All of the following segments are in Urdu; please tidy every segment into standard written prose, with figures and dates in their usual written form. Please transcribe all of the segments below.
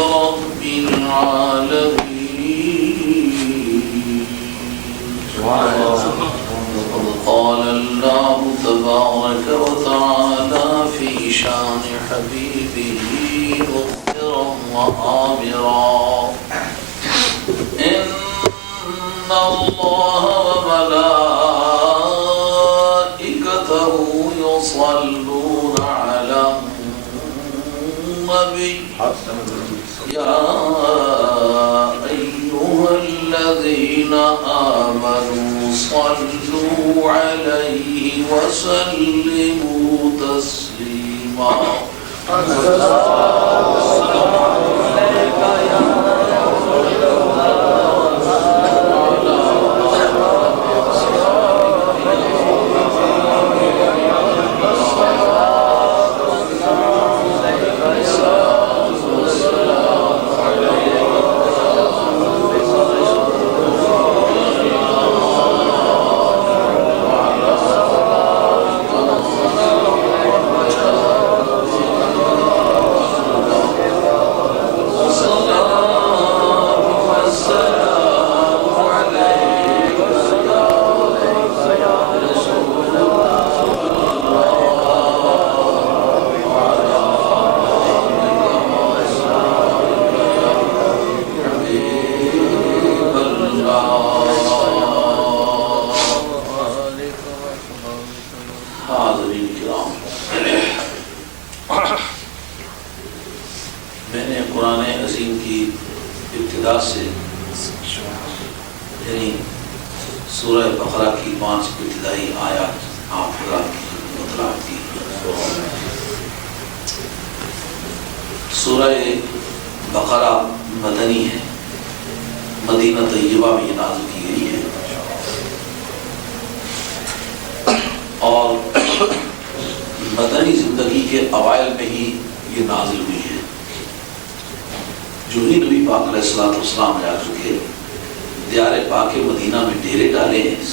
رب العالمين. قال الله تبارك وتعالى في شان حبيبه مخبرا وآمرا: إن الله وملائكته يصلون على النبي يا أيها الذين آمنوا صلوا عليه وسلموا تسليما. میں نے قرآن عظیم کی ابتدا سے یعنی سورہ بقرہ کی 5 ابتدائی آیات آپ حضرات کی مطلع کی. سورہ بقرہ مدنی ہے، مدینہ طیبہ میں یہ نازل کی گئی ہے اور مدنی زندگی کے اوائل میں ہی یہ نازل ہوئی ہے. جو ہی نبی پاک علیہ السلام جا چکے، دیار پاک مدینہ میں ڈیرے ڈالے ہیں،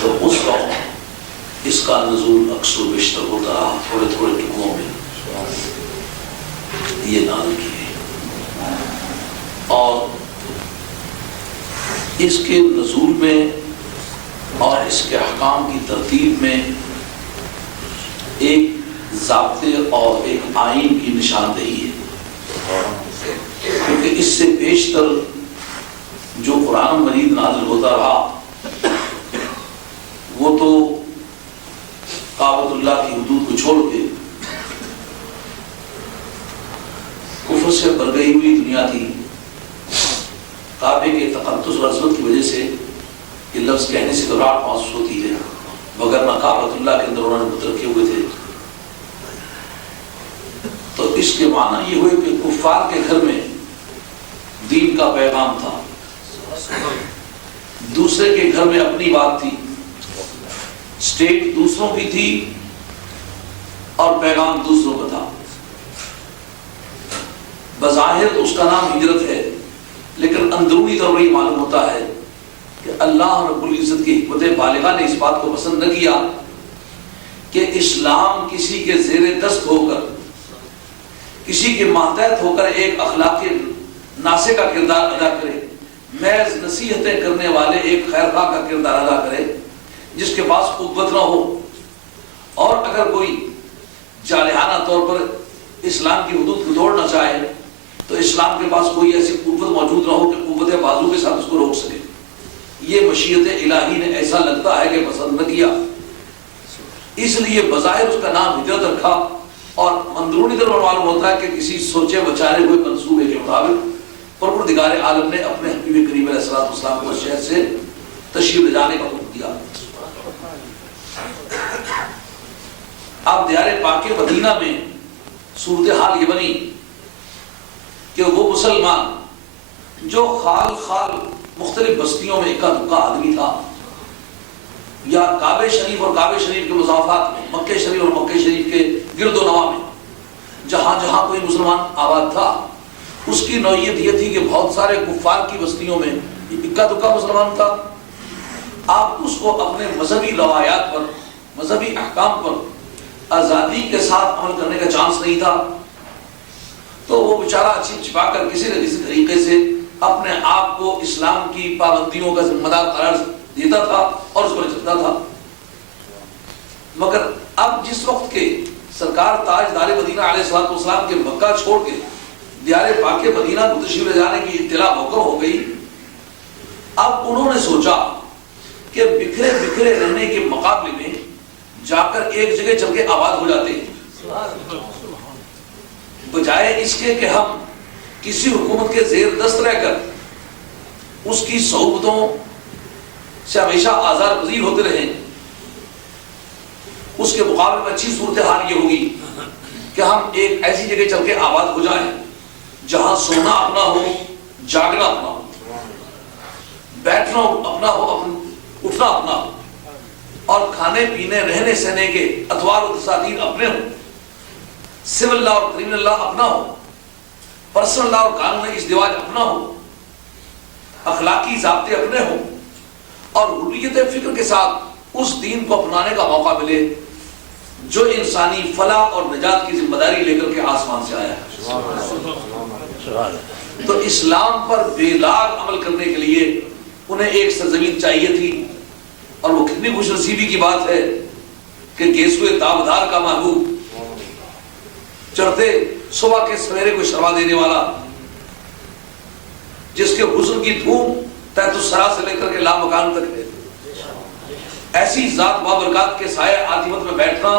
تو اس وقت اس کا نزول اکثر و بیشتر ہوتا رہا، تھوڑے تھوڑے ٹکڑوں میں یہ نازل کی ہے. اور اس کے نزول میں اور اس کے احکام کی ترتیب میں ایک ضابطے اور ایک آئین کی نشاندہی ہے، کیونکہ اس سے بیشتر جو قرآن مجید نازل ہوتا رہا وہ تو کعبۃ اللہ کی حدود کو چھوڑ کے کفر سے بھر گئی ہوئی دنیا تھی. کعبے کے تقدس اور عظمت کی وجہ سے یہ لفظ کہنے سے گھبراہٹ محسوس ہوتی ہے، مگر نہ کعبۃ اللہ کے اندر انہوں نے بت رکھے ہوئے تھے. تو اس کے معنی یہ ہوئے کہ کفار کے گھر میں دین کا پیغام تھا، دوسرے کے گھر میں اپنی بات تھی، سٹیٹ دوسروں کی تھی اور پیغام دوسروں کا تھا. بظاہر اس کا نام ہجرت ہے، لیکن اندرونی طور پر یہ معلوم ہوتا ہے کہ اللہ رب العزت کی حکمت بالغہ نے اس بات کو پسند نہ کیا کہ اسلام کسی کے زیر دست ہو کر، کسی کے ماتحت ہو کر ایک اخلاق ناصح کا کردار ادا کرے، محض نصیحتیں کرنے والے ایک خیر خواہ کا کردار ادا کرے جس کے پاس قوت نہ ہو. اور اگر کوئی جارحانہ طور پر اسلام کی حدود کو توڑنا چاہے تو اسلام کے پاس کوئی ایسی قوت موجود نہ ہو کہ قوت بازو کے ساتھ اس کو روک سکے. یہ مشیت الہی نے ایسا لگتا ہے کہ پسند نہ کیا، اس لیے بظاہر اس کا نام ہجرت رکھا، اور اندرونی طور پر معلوم ہوتا ہے کہ کسی سوچے بچارے ہوئے منصوبے کے مطابق پروردگار عالم نے اپنے حبیب کریم علیہ السلام کو شہر سے تشریف لے جانے کا حکم دیا. اب دیار پاک مدینہ میں صورتحال یہ بنی کہ وہ مسلمان جو خال مختلف بستیوں میں اکا دکا آدمی تھا، یا کعبہ شریف اور کعبہ شریف کے مضافات میں، مکہ شریف اور مکہ شریف کے گرد و نواح میں جہاں جہاں کوئی مسلمان آباد تھا، اس کی نوعیت یہ تھی کہ بہت سارے کفار کی بستیوں میں اکا دکا مسلمان تھا. آپ اس کو اپنے مذہبی روایات پر، مذہبی احکام پر آزادی کے ساتھ عمل کرنے کا چانس نہیں تھا. تو وہ بیچارہ چھپ چھپا کر کسی نہ کسی طریقے سے اپنے آپ کو اسلام کی پابندیوں کا ذمہ دار قرار دیتا تھا اور اس پر چلتا تھا. مگر اب جس وقت کے سرکار تاجدار مدینہ علیہ السلام کے مکہ چھوڑ کے دیار پاک مدینہ کو تشریف لے جانے کی اطلاع موقع ہو گئی، اب انہوں نے سوچا کہ بکھرے بکھرے رہنے کے مقابلے میں جا کر ایک جگہ چل کے آباد ہو جاتے ہیں، بجائے اس کے کہ ہم کسی حکومت کے زیر دست رہ کر اس کی صحبتوں سے ہمیشہ آزار پذیر ہوتے رہیں. اس کے مقابلے میں اچھی صورتحال یہ ہوگی کہ ہم ایک ایسی جگہ چل کے آباد ہو جائیں جہاں سونا اپنا ہو، جاگنا اپنا ہو، بیٹھنا اپنا ہو، اٹھنا اپنا ہو، اور کھانے پینے رہنے سہنے کے اطوار و دساتیر اپنے ہوں، سول لا اور کرمنل لا اپنا ہو، پرسنل لا اور قانون ازدواج اپنا ہو، اخلاقی ضابطے اپنے ہوں، اور حریت فکر کے ساتھ اس دین کو اپنانے کا موقع ملے جو انسانی فلاح اور نجات کی ذمہ داری لے کر کے آسمان سے آیا ہے. تو اسلام پر بے لاگ عمل کرنے کے لیے انہیں ایک سرزمین چاہیے تھی، اور وہ کتنی خوش نصیبی کی بات ہے کہ گیسوئے تابدار کا محبوب، چڑھتے صبح کے سویرے کو شرما دینے والا، جس کے حسن کی دھوم تحت الثری سے لے کر کے لامکان تک ہے، ایسی ذات بابرکات کے سائے عاطفت میں بیٹھنا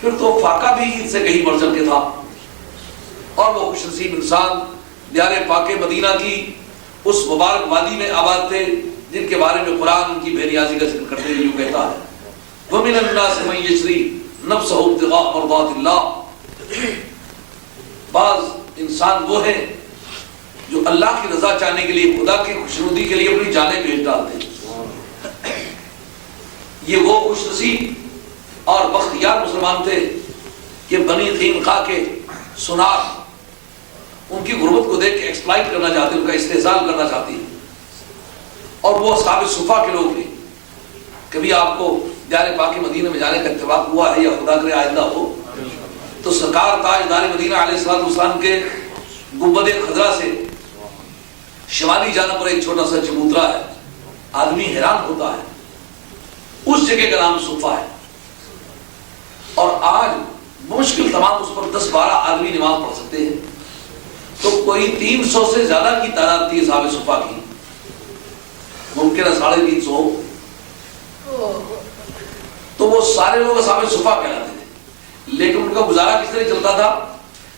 پھر تو فاقہ بھی عید سے کہیں بڑھ چل کے تھا. اور وہ خوش نصیب انسان دیار پاک مدینہ کی اس مبارک وادی میں آباد تھے جن کے بارے میں قرآن کی بے نیازی کا ذکر کرتے ہوئے یوں کہتا ہے وَمِنَ النَّاسِ مَن يَشْرِي نَفْسَهُ ابْتِغَاءَ مَرْضَاتِ اللَّهِ. بعض انسان وہ ہیں جو اللہ کی رضا چاہنے کے لیے، خدا کی خوشنودی کے لیے اپنی جانیں بیچ ڈالتے ہیں. یہ وہ خوش نصیب اور بختیار مسلمان تھے کہ بنی قینقاع کے سنار ان کی غربت کو دیکھ کے ایکسپلائٹ کرنا چاہتے، ان کا استحصال کرنا چاہتے ہیں، اور وہ اصحاب صفا کے لوگ تھے. کبھی آپ کو دیار پاک مدینہ میں جانے کا اتفاق ہوا ہے یا خدا کرے آئندہ ہو تو سرکار تاجدار مدینہ علیہ السلام کے گنبد خضرا سے شمالی جانب پر ایک چھوٹا سا چبوترا ہے، آدمی حیران ہوتا ہے. اس جگہ کا نام صفا ہے، اور آج مشکل تمام اس پر 10-12 آدمی نماز پڑھ سکتے ہیں. تو کوئی 300 سے زیادہ کی تعداد تھی اصحاب صفا کی، ممکن ہے 350 ہو. تو وہ سارے لوگ اصحاب صفا کہلاتے تھے. لیکن ان کا گزارا کس طرح چلتا تھا؟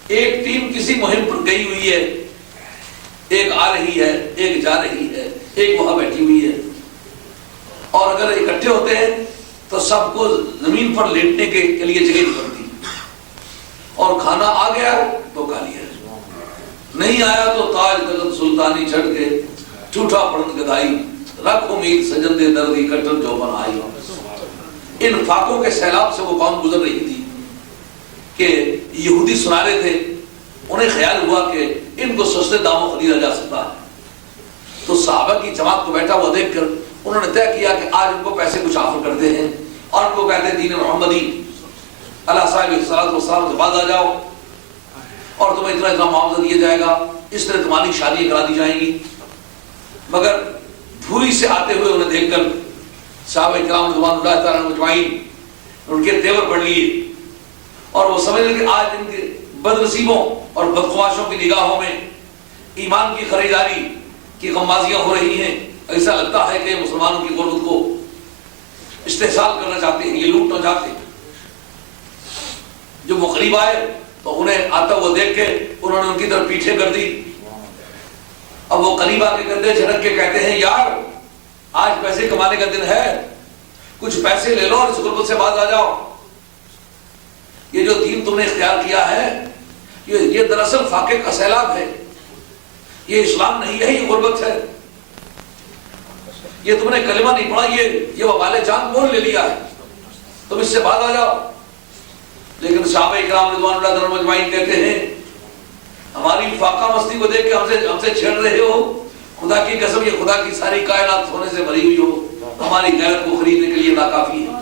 ایک ٹیم کسی مہم پر گئی ہوئی ہے، ایک آ رہی ہے، ایک جا رہی ہے، ایک وہاں بیٹھی ہوئی ہے، اور اگر اکٹھے ہوتے ہیں تو سب کو زمین پر لیٹنے کے لیے جگہ نہیں پڑتی، اور کھانا آ گیا تو کھا لیا، نہیں آیا تو تاج تخت سلطانی چھڑ کے ٹوٹا پڑن گدائی، رکھ امید سجن دے دردی کٹن جو بنائی. ان فاقوں کے سیلاب سے وہ قوم گزر رہی تھی کہ یہودی سنا رہے تھے. انہیں خیال ہوا کہ ان کو سستے داموں خریدا جا سکتا ہے. تو صحابہ کی جماعت کو بیٹھا ہوا دیکھ کر انہوں نے طے کیا کہ آج ان کو پیسے کچھ آفر کرتے ہیں، اور ان کو کہتے ہیں دین محمدی اللہ صاحب الصلوۃ والسلام کے بعد آ جاؤ اور تمہیں اتنا اتنا معاوضہ دیا جائے گا، اس طرح تمہاری شادیاں کرا دی جائیں گی. مگر دھوری سے آتے ہوئے انہیں دیکھ کر صحابہ کرام رضوان اللہ تعالیٰ عنہم اجمعین ان کے تیور پڑھ لیے، اور وہ سمجھ لیں کہ آج ان کے بد نصیبوں اور بدخواشوں کی نگاہوں میں ایمان کی خریداری کی غمازیاں ہو رہی ہیں. ایسا لگتا ہے کہ مسلمانوں کی غربت کو استحصال کرنا چاہتے ہیں، یہ لوٹنا چاہتے ہیں. جب وہ قریب آئے تو انہیں آتا ہوا دیکھ کے انہوں نے ان کی طرف پیچھے کر دی. اب وہ قریب آ کے کندھے جھٹک کے کہتے ہیں یار آج پیسے کمانے کا دن ہے، کچھ پیسے لے لو اور اس غربت سے باز آ جاؤ. یہ جو دین تم نے اختیار کیا ہے یہ دراصل فاقے کا سیلاب ہے، یہ اسلام نہیں ہے، یہ غربت ہے. یہ تم نے کلمہ نہیں پڑھا، یہ وبال جان مول لے لیا ہے، تم اس سے باز آ جاؤ. لیکن صحابہ اکرام رضوان اللہ عنہم اجمعین کہتے ہیں ہماری فاقہ مستی کو دیکھ کے ہم سے چھیڑ رہے ہو، خدا کی قسم یہ خدا کی ساری کائنات ہونے سے بھری ہوئی ہو، ہماری غیرت کو خریدنے کے لیے ناکافی ہے.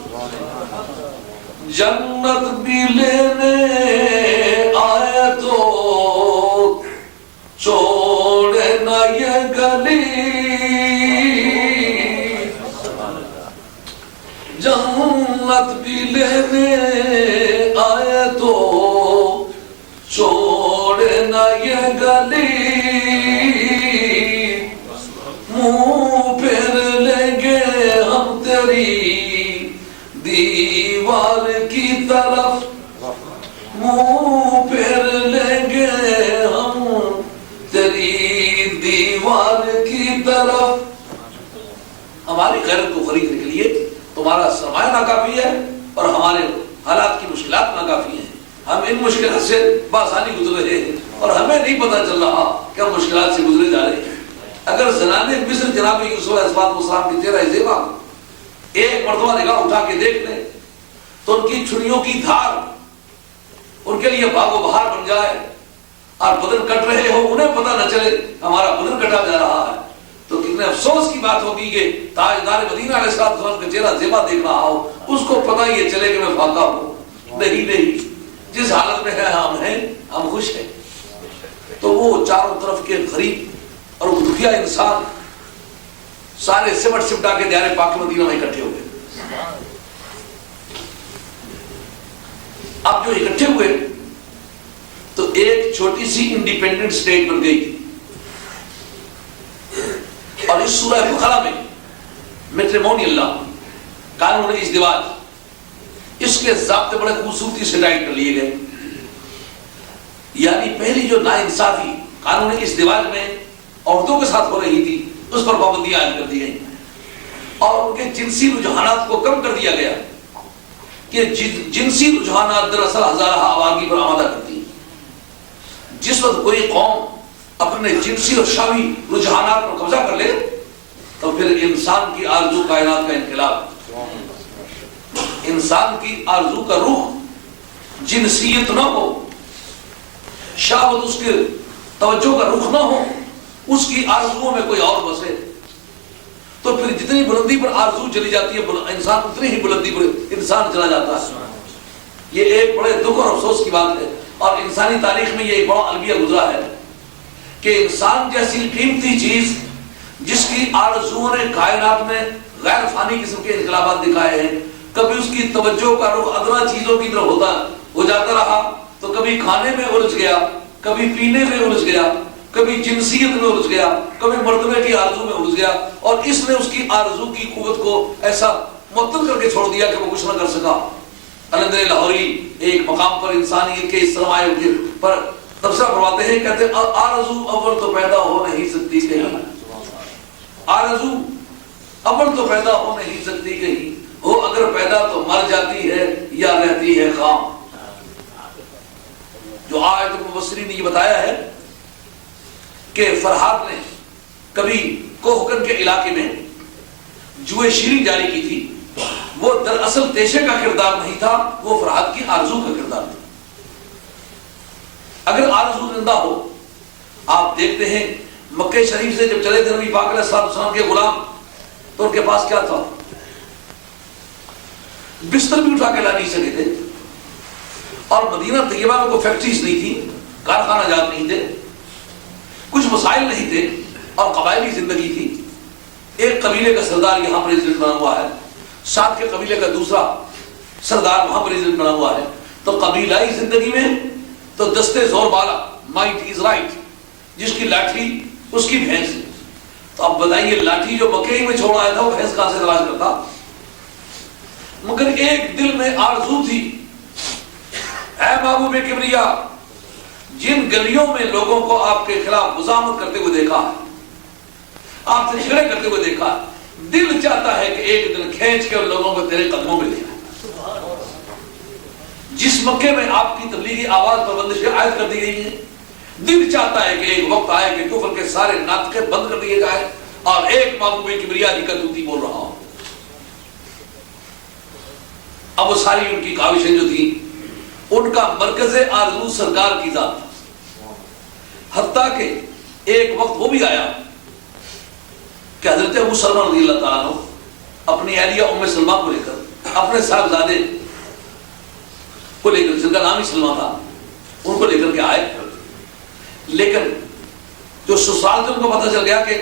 جنت بھی لینے آئے جنت بھی لینے آئے تو چھوڑنا یہ گلی، منہ پھیر لیں گے ہم تیری دیوار کی طرف، منہ پھیر لیں گے ہم تیری دیوار کی طرف۔ ہماری غیرت کو خریدنے کے لیے تمہارا سرمایہ ناکافی ہے اور ہمارے حالات کی مشکلات ناکافی ہیں۔ ہم ان مشکلات سے بآسانی گزر رہے ہیں اور ہمیں نہیں پتہ چل رہا کہ ہم مشکلات سے گزرے جا رہے ہیں۔ اگر زنان مصر جناب یوسف علیہ السلام کی چہرہ زیبا ایک مرتبہ نگاہ اٹھا کے دیکھ لیں تو ان کی چھڑیوں کی دھار ان کے لیے باغ و بہار بن جائے اور بدن کٹ رہے ہو انہیں پتہ نہ چلے ہمارا بدن کٹا جا رہا ہے، تو کتنے افسوس کی بات ہوگی کہ تاجدار مدینہ علیہ السلام کا چہرہ زیبا دیکھ رہا ہو، اس کو پتہ یہ چلے کہ میں فاقہ ہوں۔ نہیں، جس حالت میں ہے ہم خوش ہیں۔ تو وہ چاروں طرف کے غریب اور وہ دکھیا انسان سارے سمٹ سمٹا کے دیار پاک مدینہ میں اکٹھے ہو گئے۔ اب جو اکٹھے ہوئے تو ایک چھوٹی سی انڈیپینڈنٹ سٹیٹ بن گئی، اور اس سورہ بقرہ میں میٹریمونیل لا، قانون ازدواج، اس کے ضابطے بڑے خوبصورتی سے ڈائٹ کر لیے گئے۔ یعنی پہلی جو ناانصافی قانون ازدواج میں عورتوں کے ساتھ ہو رہی تھی اس پر پابندیاں عائد کر دی گئی اور ان کے جنسی رجحانات کو کم کر دیا گیا کہ جنسی رجحانات دراصل ہزارہ آوارگی پر آمادہ کرتی ہیں۔ جس وقت کوئی قوم اپنے جنسی اور شہوی رجحانات پر قبضہ کر لے تو پھر انسان کی آرزو کائنات کا انقلاب، انسان کی آرزو کا رخ جنسیت نہ ہو، شہوت اس کے توجہ کا رخ نہ ہو، اس کی آرزوؤں میں کوئی اور بسے، تو پھر جتنی بلندی پر آرزو چلی جاتی ہے انسان اتنی ہی بلندی پر انسان چلا جاتا ہے۔ یہ ایک بڑے دکھ اور افسوس کی بات ہے، اور انسانی تاریخ میں یہ ایک بڑا المیہ گزرا ہے کہ انسان جیسی قیمتی چیز جس کی آرزوؤں نے کائنات میں غیر فانی قسم کے انقلابات دکھائے ہیں، کبھی اس کی توجہ کا رخ ادنا چیزوں کی طرف ہو جاتا رہا، تو کبھی کھانے میں الجھ گیا، کبھی پینے میں الجھ گیا، کبھی جنسیت میں الجھ گیا، کبھی مرتبے کی آرزو میں الجھ گیا، اور اس نے اس کی آرزو کی قوت کو ایسا معطل کر کے چھوڑ دیا کہ وہ کچھ نہ کر سکا۔ علندر لاہوری ایک مقام پر انسانیت کے اس سرمایہ پر تبصرہ فرماتے ہیں، کہتے ہیں آرزو اول تو پیدا ہو نہیں سکتی کہیں، آرزو اول تو پیدا ہو نہیں سکتی کہیں، ہو اگر پیدا تو مر جاتی ہے یا رہتی ہے خام۔ جو آیت مبصرین نے یہ بتایا ہے کہ فرحات نے کبھی کوہکن کے علاقے میں جوئے شیریں جاری کی تھی، وہ دراصل تیشے کا کردار نہیں تھا، وہ فرحات کی آرزو کا کردار تھا۔ اگر آرزو زندہ ہو، آپ دیکھتے ہیں مکہ شریف سے جب چلے تھے نبی پاک علیہ السلام کے غلام، تو ان کے پاس کیا تھا؟ بستر بھی اٹھا کے لا نہیں سکے تھے، اور مدینہ طیبہ میں کوئی فیکٹریز نہیں تھی، کارخانہ جات نہیں تھے، کچھ مسائل نہیں تھے، اور قبائلی زندگی تھی۔ ایک قبیلے کا سردار یہاں پریزیڈنٹ بنا ہوا ہے، ساتھ کے قبیلے کا دوسرا سردار وہاں پریزیڈنٹ بنا ہوا ہے، تو قبیلائی زندگی میں تو دستے زور بالا، مائٹ از رائٹ، جس کی لاٹھی اس کی بھینس۔ تو اب بتائیے لاٹھی جو مکے میں چھوڑ آیا تھا وہ بھینس کہاں سے تلاش کرتا؟ مگر ایک دل میں آرزو تھی، اے محبوب کبریا، جن گلیوں میں لوگوں کو آپ کے خلاف مزاحمت کرتے ہوئے دیکھا ہے، آپ سے جھگڑے کرتے ہوئے دیکھا ہے، دل چاہتا ہے کہ ایک دن کھینچ کے ان لوگوں کو تیرے قدموں میں لے آئے۔ جس مکے میں آپ کی تبلیغی آواز پر بندشیں عائد کر دی گئی ہیں، دل چاہتا ہے کہ ایک وقت آئے کہ کفر کے سارے ناطقے بند کر دیے جائے اور ایک محبوب کبریا ہی کا دوتی بول رہا ہو۔ اب وہ ساری ان کی کاوشیں جو تھیں، ان کا مرکز آرزو سرکار کی ذات تھا، حتیٰ کہ ایک وقت وہ بھی آیا کہ حضرت ابو سلمہ رضی اللہ تعالیٰ عنہ اپنی اہلیہ ام سلمہ کو لے کر، اپنے صاحبزادے کو لے کر، جن کا نام ہی سلمہ تھا، ان کو لے کر کے آئے، لیکن جو سسرال تھے ان کو پتہ چل گیا کہ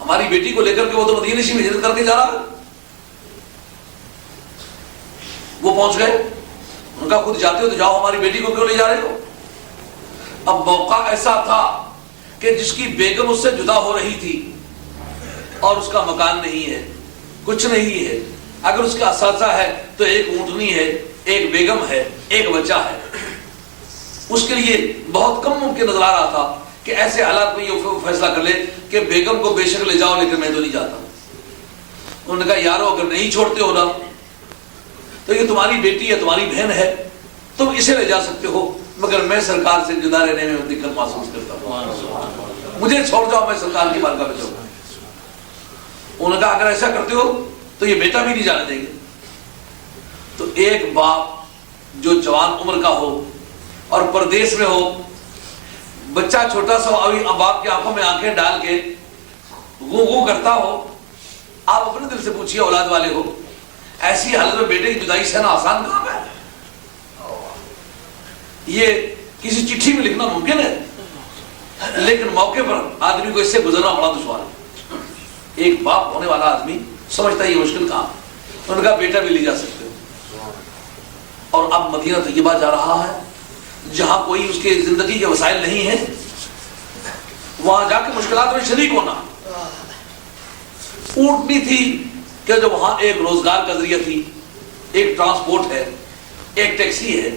ہماری بیٹی کو لے کر کے وہ تو مدینہ شریف ہجرت کر کے جا رہا ہے۔ وہ پہنچ گئے. ان کا خود جاتے ہو تو جاؤ, ہماری بیٹی کو کیوں لے جا رہے ہو؟ اب موقع ایسا تھا کہ جس کی بیگم اس سے جدا ہو رہی تھی اور اس کا مکان نہیں ہے, کچھ نہیں ہے. اگر اس کا اساتذہ ہے تو ایک اونٹنی ہے, ایک بیگم ہے, ایک بچہ ہے. اس کے لیے بہت کم ممکن نظر آ رہا تھا کہ ایسے حالات میں یہ فیصلہ کر لے کہ بیگم کو بے شک لے جاؤ لیکن میں تو نہیں جاتا. انہوں نے کہا یارو اگر نہیں چھوڑتے ہو نا تو یہ تمہاری بیٹی ہے, تمہاری بہن ہے, تم اسے لے جا سکتے ہو, مگر میں سرکار سے جدا رہنے میں دقت محسوس کرتا ہوں, مجھے چھوڑ جاؤ, میں سرکار کی بارگاہ میں جاؤں. انہوں نے کہا اگر ایسا کرتے ہو تو یہ بیٹا بھی نہیں جانے دیں گے. تو ایک باپ جو جوان عمر کا ہو اور پردیس میں ہو, بچہ چھوٹا سا ابھی باپ کی آنکھوں میں آنکھیں ڈال کے گو کرتا ہو, آپ اپنے دل سے پوچھئے, اولاد والے ہو, ایسی حالت میں بیٹے کی جدائی سہنا آسان کام ہے؟ یہ کسی چٹھی میں لکھنا ممکن ہے, لیکن موقع پر آدمی کو اس سے گزرنا بڑا دشوار ہے. ایک باپ ہونے والا آدمی سمجھتا ہے یہ مشکل کام. انہوں نے کہا بیٹا بھی لے جا سکتے ہو. اور اب مدینہ طیبہ جا رہا ہے جہاں کوئی اس کے زندگی کے وسائل نہیں ہیں, وہاں جا کے مشکلات میں شریک ہونا. اونٹنی تھی کہ جو وہاں ایک روزگار کا ذریعہ تھی, ایک ٹرانسپورٹ ہے, ایک ٹیکسی ہے,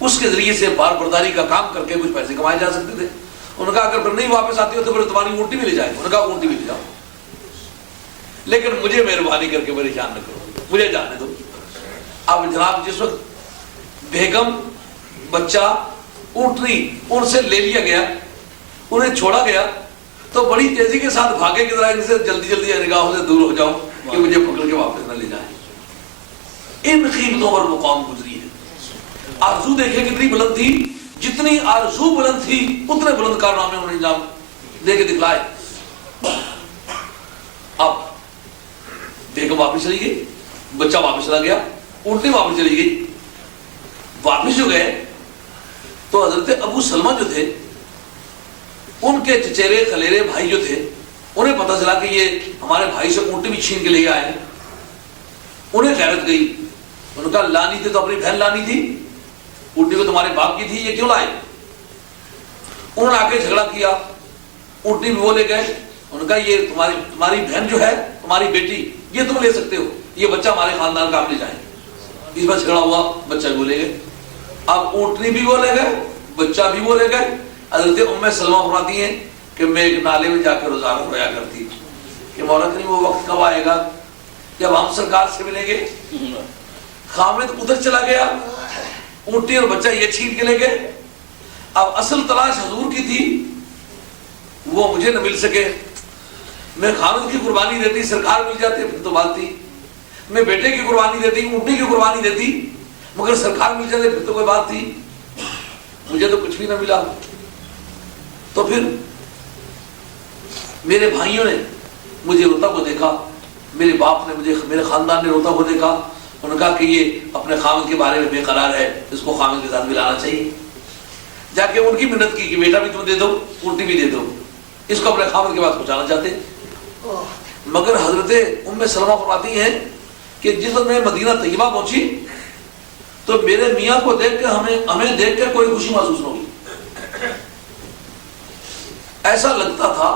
اس کے ذریعے سے بار برداری کا کام کر کے کچھ پیسے کمائے جا سکتے تھے. انہوں نے کہا اگر پھر نہیں واپس آتی ہو تو پھر تمہاری اونٹنی بھی لے جائے. انہوں نے کہا اونٹنی بھی لے جاؤ, لیکن مجھے مہربانی کر کے پریشان نہ کرو, مجھے جانے دو. اب جناب جس وقت بیگم, بچہ, اونٹنی ان سے لے لیا گیا, انہیں چھوڑا گیا, تو بڑی تیزی کے ساتھ بھاگے کہ ذرا ان سے جلدی جلدی نگاہوں سے دور ہو جاؤ کہ مجھے پکڑ کے واپس نہ لے جائیں. ان قیمتوں پر وہ قوم گزری ہے. آرزو دیکھیں کتنی بلند تھی, جتنی آرزو بلند تھی اتنے بلند کارنامے انہیں انجام دے کے دکھلائے. اب بیگم واپس چلی گئی, بچہ واپس چلا گیا, اونٹنی واپس چلی گئی. واپس جو گئے تو حضرت ابو سلمہ جو تھے, ان کے چچیرے خلیرے بھائی جو تھے, انہیں پتہ چلا کہ یہ ہمارے بھائی سے اونٹنی بھی چھین کے لے آئے ہیں. انہیں غیرت گئی. انہوں نے کہا لانی تھی تو اپنی بہن لانی تھی, اونٹنی کو تمہارے باپ کی تھی, یہ کیوں لائے؟ انہوں نے آ کے جھگڑا کیا, اونٹنی بھی وہ لے گئے. انہوں نے کہا یہ تمہاری بہن جو ہے, تمہاری بیٹی, یہ تم لے سکتے ہو, یہ بچہ ہمارے خاندان کا, آپ لے جائیں. اس پر جھگڑا ہوا, بچہ بھی وہ لے گئے. اب اونٹنی بھی وہ لے گئے, بچہ بھی وہ لے گئے. حضرت ام سلمہ فرماتی ہیں کہ میں ایک نالے میں جا کے روزانہ رویا کرتی کہ مولا کریم وہ وقت کب آئے گا جب ہم سرکار سے ملیں گے. خامد ادھر چلا گیا, اونٹنی اور بچہ یہ چھین کے لے گئے. اب اصل تلاش حضور کی تھی, وہ مجھے نہ مل سکے. میں خامد کی قربانی دیتی, سرکار مل جاتے, پھر تو بات تھی. میں بیٹے کی قربانی دیتی, اونٹنی کی قربانی دیتی, مگر سرکار مل جاتے, پھر تو کوئی بات تھی. مجھے تو کچھ بھی نہ ملا. تو پھر میرے بھائیوں نے مجھے روتا ہوا دیکھا, میرے باپ نے مجھے, میرے خاندان نے روتا ہوا دیکھا. انہوں نے کہا کہ یہ اپنے خامد کے بارے میں بے قرار ہے, اس کو خامد کے ساتھ ملانا چاہیے. جا کے ان کی منت کی کہ بیٹا بھی تم دے دو, اونٹنی بھی دے دو, اس کو اپنے خامد کے پاس پہنچانا چاہتے. مگر حضرت ام سلمہ فرماتی ہیں کہ جس وقت میں مدینہ طیبہ پہنچی تو میرے میاں کو دیکھ کے ہمیں دیکھ کے کوئی خوشی محسوس نہ ہوئی. ایسا لگتا تھا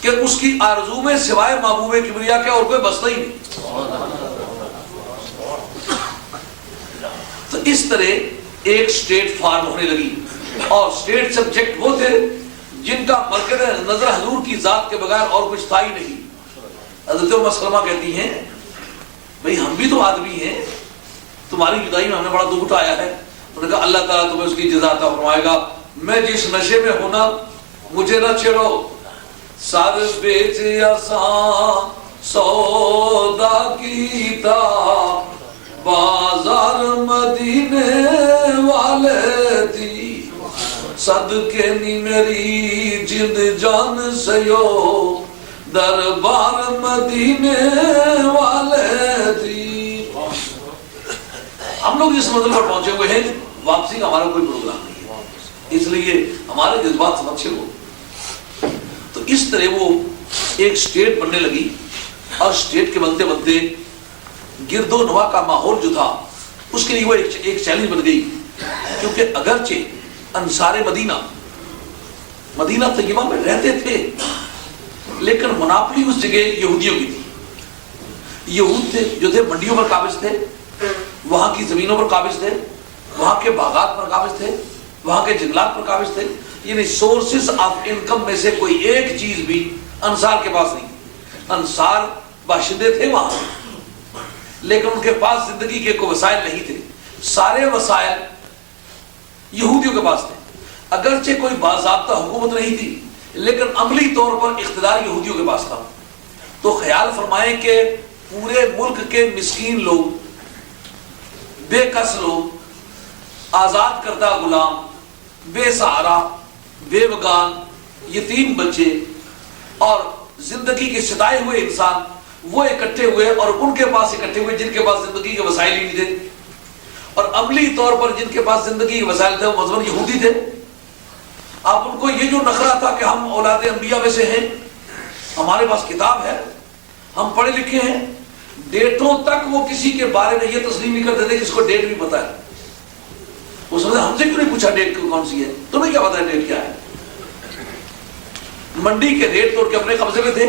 کہ اس کی آرزو میں سوائے محبوب کبریا کے اور کوئی بستا ہی نہیں. تو اس طرح ایک سٹیٹ فارم ہونے لگی, اور سٹیٹ سبجیکٹ وہ تھے جن کا مرکز نظر حضور کی ذات کے بغیر اور کچھ تھا ہی نہیں. حضرت ام سلمہ کہتی ہیں بھئی ہم بھی تو آدمی ہیں, تمہاری جدائی میں ہم نے بڑا دکھ اٹھایا ہے. انہوں نے کہا اللہ تعالیٰ تمہیں اس کی جزا عطا فرمائے گا. میں جس نشے میں ہونا مجھے نہ چھیڑو. سر بیچ آسان سودا کیتا, بازار مدینے والے تھی, صدقے نی میری جند جان سیو, دربار مدینے والے تھی. ہم لوگ اس منزل پر پہنچے ہوئے ہیں, واپسی کا ہمارا کوئی پروگرام نہیں ہے, اس لیے ہمارے جذبات سب اچھے ہو. تو اس طرح وہ ایک سٹیٹ بننے لگی, اور سٹیٹ کے بنتے بنتے گرد و نواح کا ماحول جو تھا اس کے لیے وہ ایک چیلنج بن گئی، کیونکہ اگرچہ انصار مدینہ طیبہ میں رہتے تھے لیکن مناپلی اس جگہ یہودیوں کی تھی۔ یہود تھے جو تھے منڈیوں پر قابض تھے، وہاں کی زمینوں پر قابض تھے، وہاں کے باغات پر قابض تھے، وہاں کے جنگلات پر قابض تھے، یعنی سورسز آف انکم میں سے کوئی ایک چیز بھی انصار کے پاس نہیں تھی۔ انصار باشندے تھے وہاں لیکن ان کے پاس زندگی کے کوئی وسائل نہیں تھے، سارے وسائل یہودیوں کے پاس تھے۔ اگرچہ کوئی باضابطہ حکومت نہیں تھی لیکن عملی طور پر اقتدار یہودیوں کے پاس تھا۔ تو خیال فرمائیں کہ پورے ملک کے مسکین لوگ، بے کس لوگ، آزاد کردہ غلام، بے سہارا، بے بگان، یتیم بچے اور زندگی کے ستائے ہوئے انسان وہ اکٹھے ہوئے، اور ان کے پاس اکٹھے ہوئے جن کے پاس زندگی کے وسائل ہی نہیں تھے، اور عملی طور پر جن کے پاس زندگی کے وسائل تھے وہ مذہباً یہودی تھے۔ اب ان کو یہ جو نخرہ تھا کہ ہم اولاد انبیاء میں سے ہیں، ہمارے پاس کتاب ہے، ہم پڑھے لکھے ہیں، ڈیٹوں تک وہ کسی کے بارے میں یہ تسلیم نہیں کرتے تھے کہ اس کو ڈیٹ بھی پتا ہے۔ وہ سمجھے ہم سے کیوں نہیں پوچھا ڈیٹ کون سی ہے، تمہیں کیا پتا ہے ڈیٹ کیا ہے؟ منڈی کے ریٹ تو ان کے اپنے قبضے میں تھے۔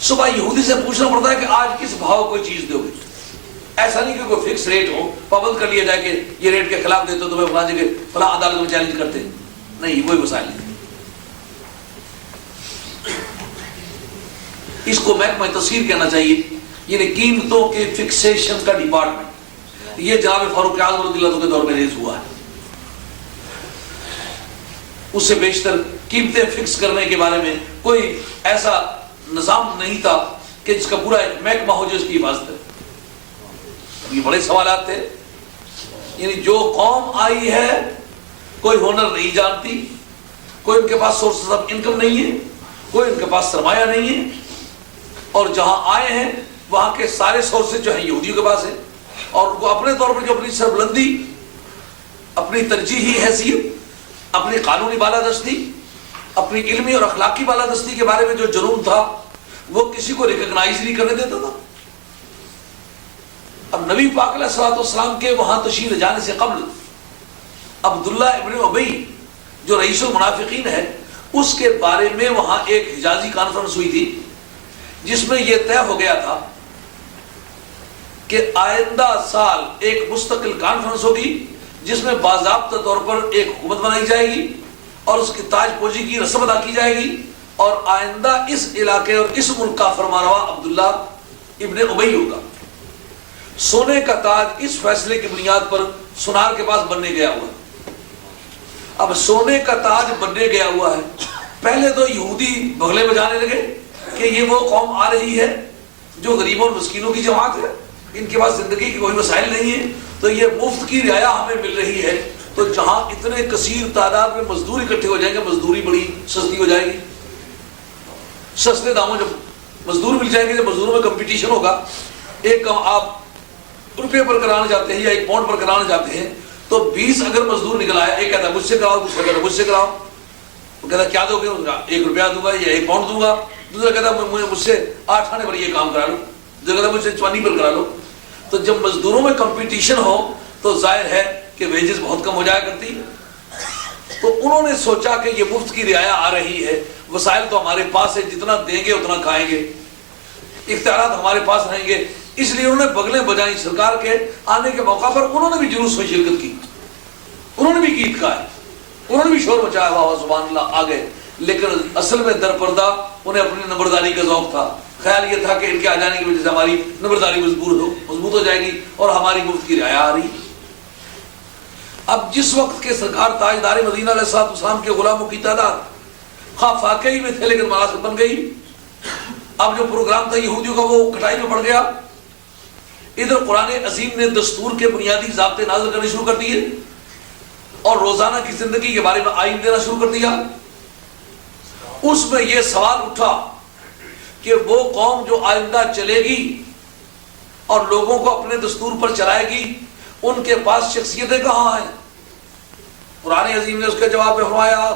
صبح یہودی سے پوچھنا پڑتا ہے کہ آج کس بھاؤ کوئی چیز دو گے، ایسا نہیں کہ کوئی فکس ریٹ ہو، پابند کر لیا جائے کہ یہ ریٹ کے خلاف دیتے ہو تمہیں فلاں جگہ فلاں عدالت میں چیلنج کرتے، نہیں، وہی وسائل نہیں۔ اس کو محکمہ تصویر کہنا چاہیے، یعنی قیمتوں کے فکسیشن کا ڈپارٹمنٹ۔ یہ جناب فاروق اعظم رضی اللہ عنہ کے دور میں ریز ہوا ہے۔ اس سے بیشتر قیمتیں فکس کرنے کے بارے میں کوئی ایسا نظام نہیں تھا کہ جس کا پورا ایک محکمہ ہو جو اس کی حفاظت ہے۔ یہ بڑے سوالات تھے، یعنی جو قوم آئی ہے کوئی ہنر نہیں جانتی، کوئی ان کے پاس سورسز آف انکم نہیں ہے، کوئی ان کے پاس سرمایہ نہیں ہے، اور جہاں آئے ہیں وہاں کے سارے سورسز جو ہیں یہودیوں کے پاس ہیں، اور ان کو اپنے طور پر جو اپنی سربلندی، اپنی ترجیحی حیثیت، اپنی قانونی بالادستی، اپنی علمی اور اخلاقی بالادستی کے بارے میں جو جنون تھا وہ کسی کو ریکگنائز نہیں کرنے دیتا تھا۔ اب نبی پاک علیہ الصلوۃ والسلام کے وہاں تشریف جانے سے قبل عبداللہ ابن ابی جو رئیس المنافقین ہے، اس کے بارے میں وہاں ایک حجازی کانفرنس ہوئی تھی جس میں یہ طے ہو گیا تھا کہ آئندہ سال ایک مستقل کانفرنس ہوگی جس میں باضابطہ طور پر ایک حکومت بنائی جائے گی اور اس کی تاج پوشی کی رسم ادا کی جائے گی، اور آئندہ اس علاقے اور اس ملک کا فرمانروا عبداللہ ابن ابی ہوگا۔ سونے کا تاج اس فیصلے کی بنیاد پر سونار کے پاس بننے گیا ہوا ہے۔ اب سونے کا تاج بننے گیا ہوا ہے، پہلے تو یہودی بغلے بجانے لگے کہ یہ وہ قوم آ رہی ہے جو غریبوں اور مسکینوں کی جماعت ہے، ان کے پاس زندگی کے کوئی وسائل نہیں ہے، تو یہ مفت کی رعایا ہمیں مل رہی ہے، تو جہاں اتنے کثیر تعداد میں مزدور اکٹھے ہو جائیں گے، مزدوری بڑی سستی ہو جائے گی، سستے داموں جب مزدور مل جائیں گے، جب مزدوروں میں کمپٹیشن ہوگا، ایک کام آپ روپے پر کرانا چاہتے ہیں یا ایک پاؤنڈ پر کرانا چاہتے ہیں تو 20 اگر مزدور نکل آیا، ایک کہتا ہے مجھ سے کراؤ، دوسرا کہتا ہے مجھ سے کراؤ، وہ کہتا ہے کیا دو گے؟ 1 روپیہ دوں گا یا 1 پاؤنڈ دوں گا، دوسرا کہتا ہے مجھ سے 8 آنے پر یہ کام کرا لو، دوسرا کہتا ہے مجھ سے 54 پر کرا لو۔ تو جب مزدوروں میں کمپٹیشن ہو تو ظاہر ہے کہ ویجز بہت کم ہو جایا کرتی۔ تو انہوں نے سوچا کہ یہ مفت کی رعایا آ رہی ہے، وسائل تو ہمارے پاس ہے، جتنا دیں گے اتنا کھائیں گے، اختیارات ہمارے پاس رہیں گے، اس لیے انہوں نے بغلیں بجائیں۔ سرکار کے آنے کے موقع پر انہوں نے بھی جلوس میں شرکت کی، انہوں نے بھی گیت گائے، انہوں نے بھی شور مچایا، واہ سبحان اللہ، آ گئے، لیکن اصل میں در پردہ انہیں اپنی نمبرداری کا ذوق تھا۔ خیال یہ تھا کہ ان کے آ جانے کی وجہ سے ہماری نمبرداری مضبوط ہو جائے گی اور ہماری مفت کی رعایا آ رہی۔ اب جس وقت کے سرکار تاجدار مدینہ علیہ الصلوۃ والسلام کے غلاموں کی تعداد خواہ واقعی میں تھے لیکن مناسب بن گئی، اب جو پروگرام تھا یہودیوں کا وہ کٹائی میں پڑ گیا۔ ادھر قرآن عظیم نے دستور کے بنیادی ضابطے نازل کرنے شروع کر دیے اور روزانہ کی زندگی کے بارے میں آئین دینا شروع کر دیا۔ اس میں یہ سوال اٹھا کہ وہ قوم جو آئندہ چلے گی اور لوگوں کو اپنے دستور پر چلائے گی، ان کے پاس شخصیتیں کہاں ہیں؟ قرآن عظیم نے اس کے جواب میں فرمایا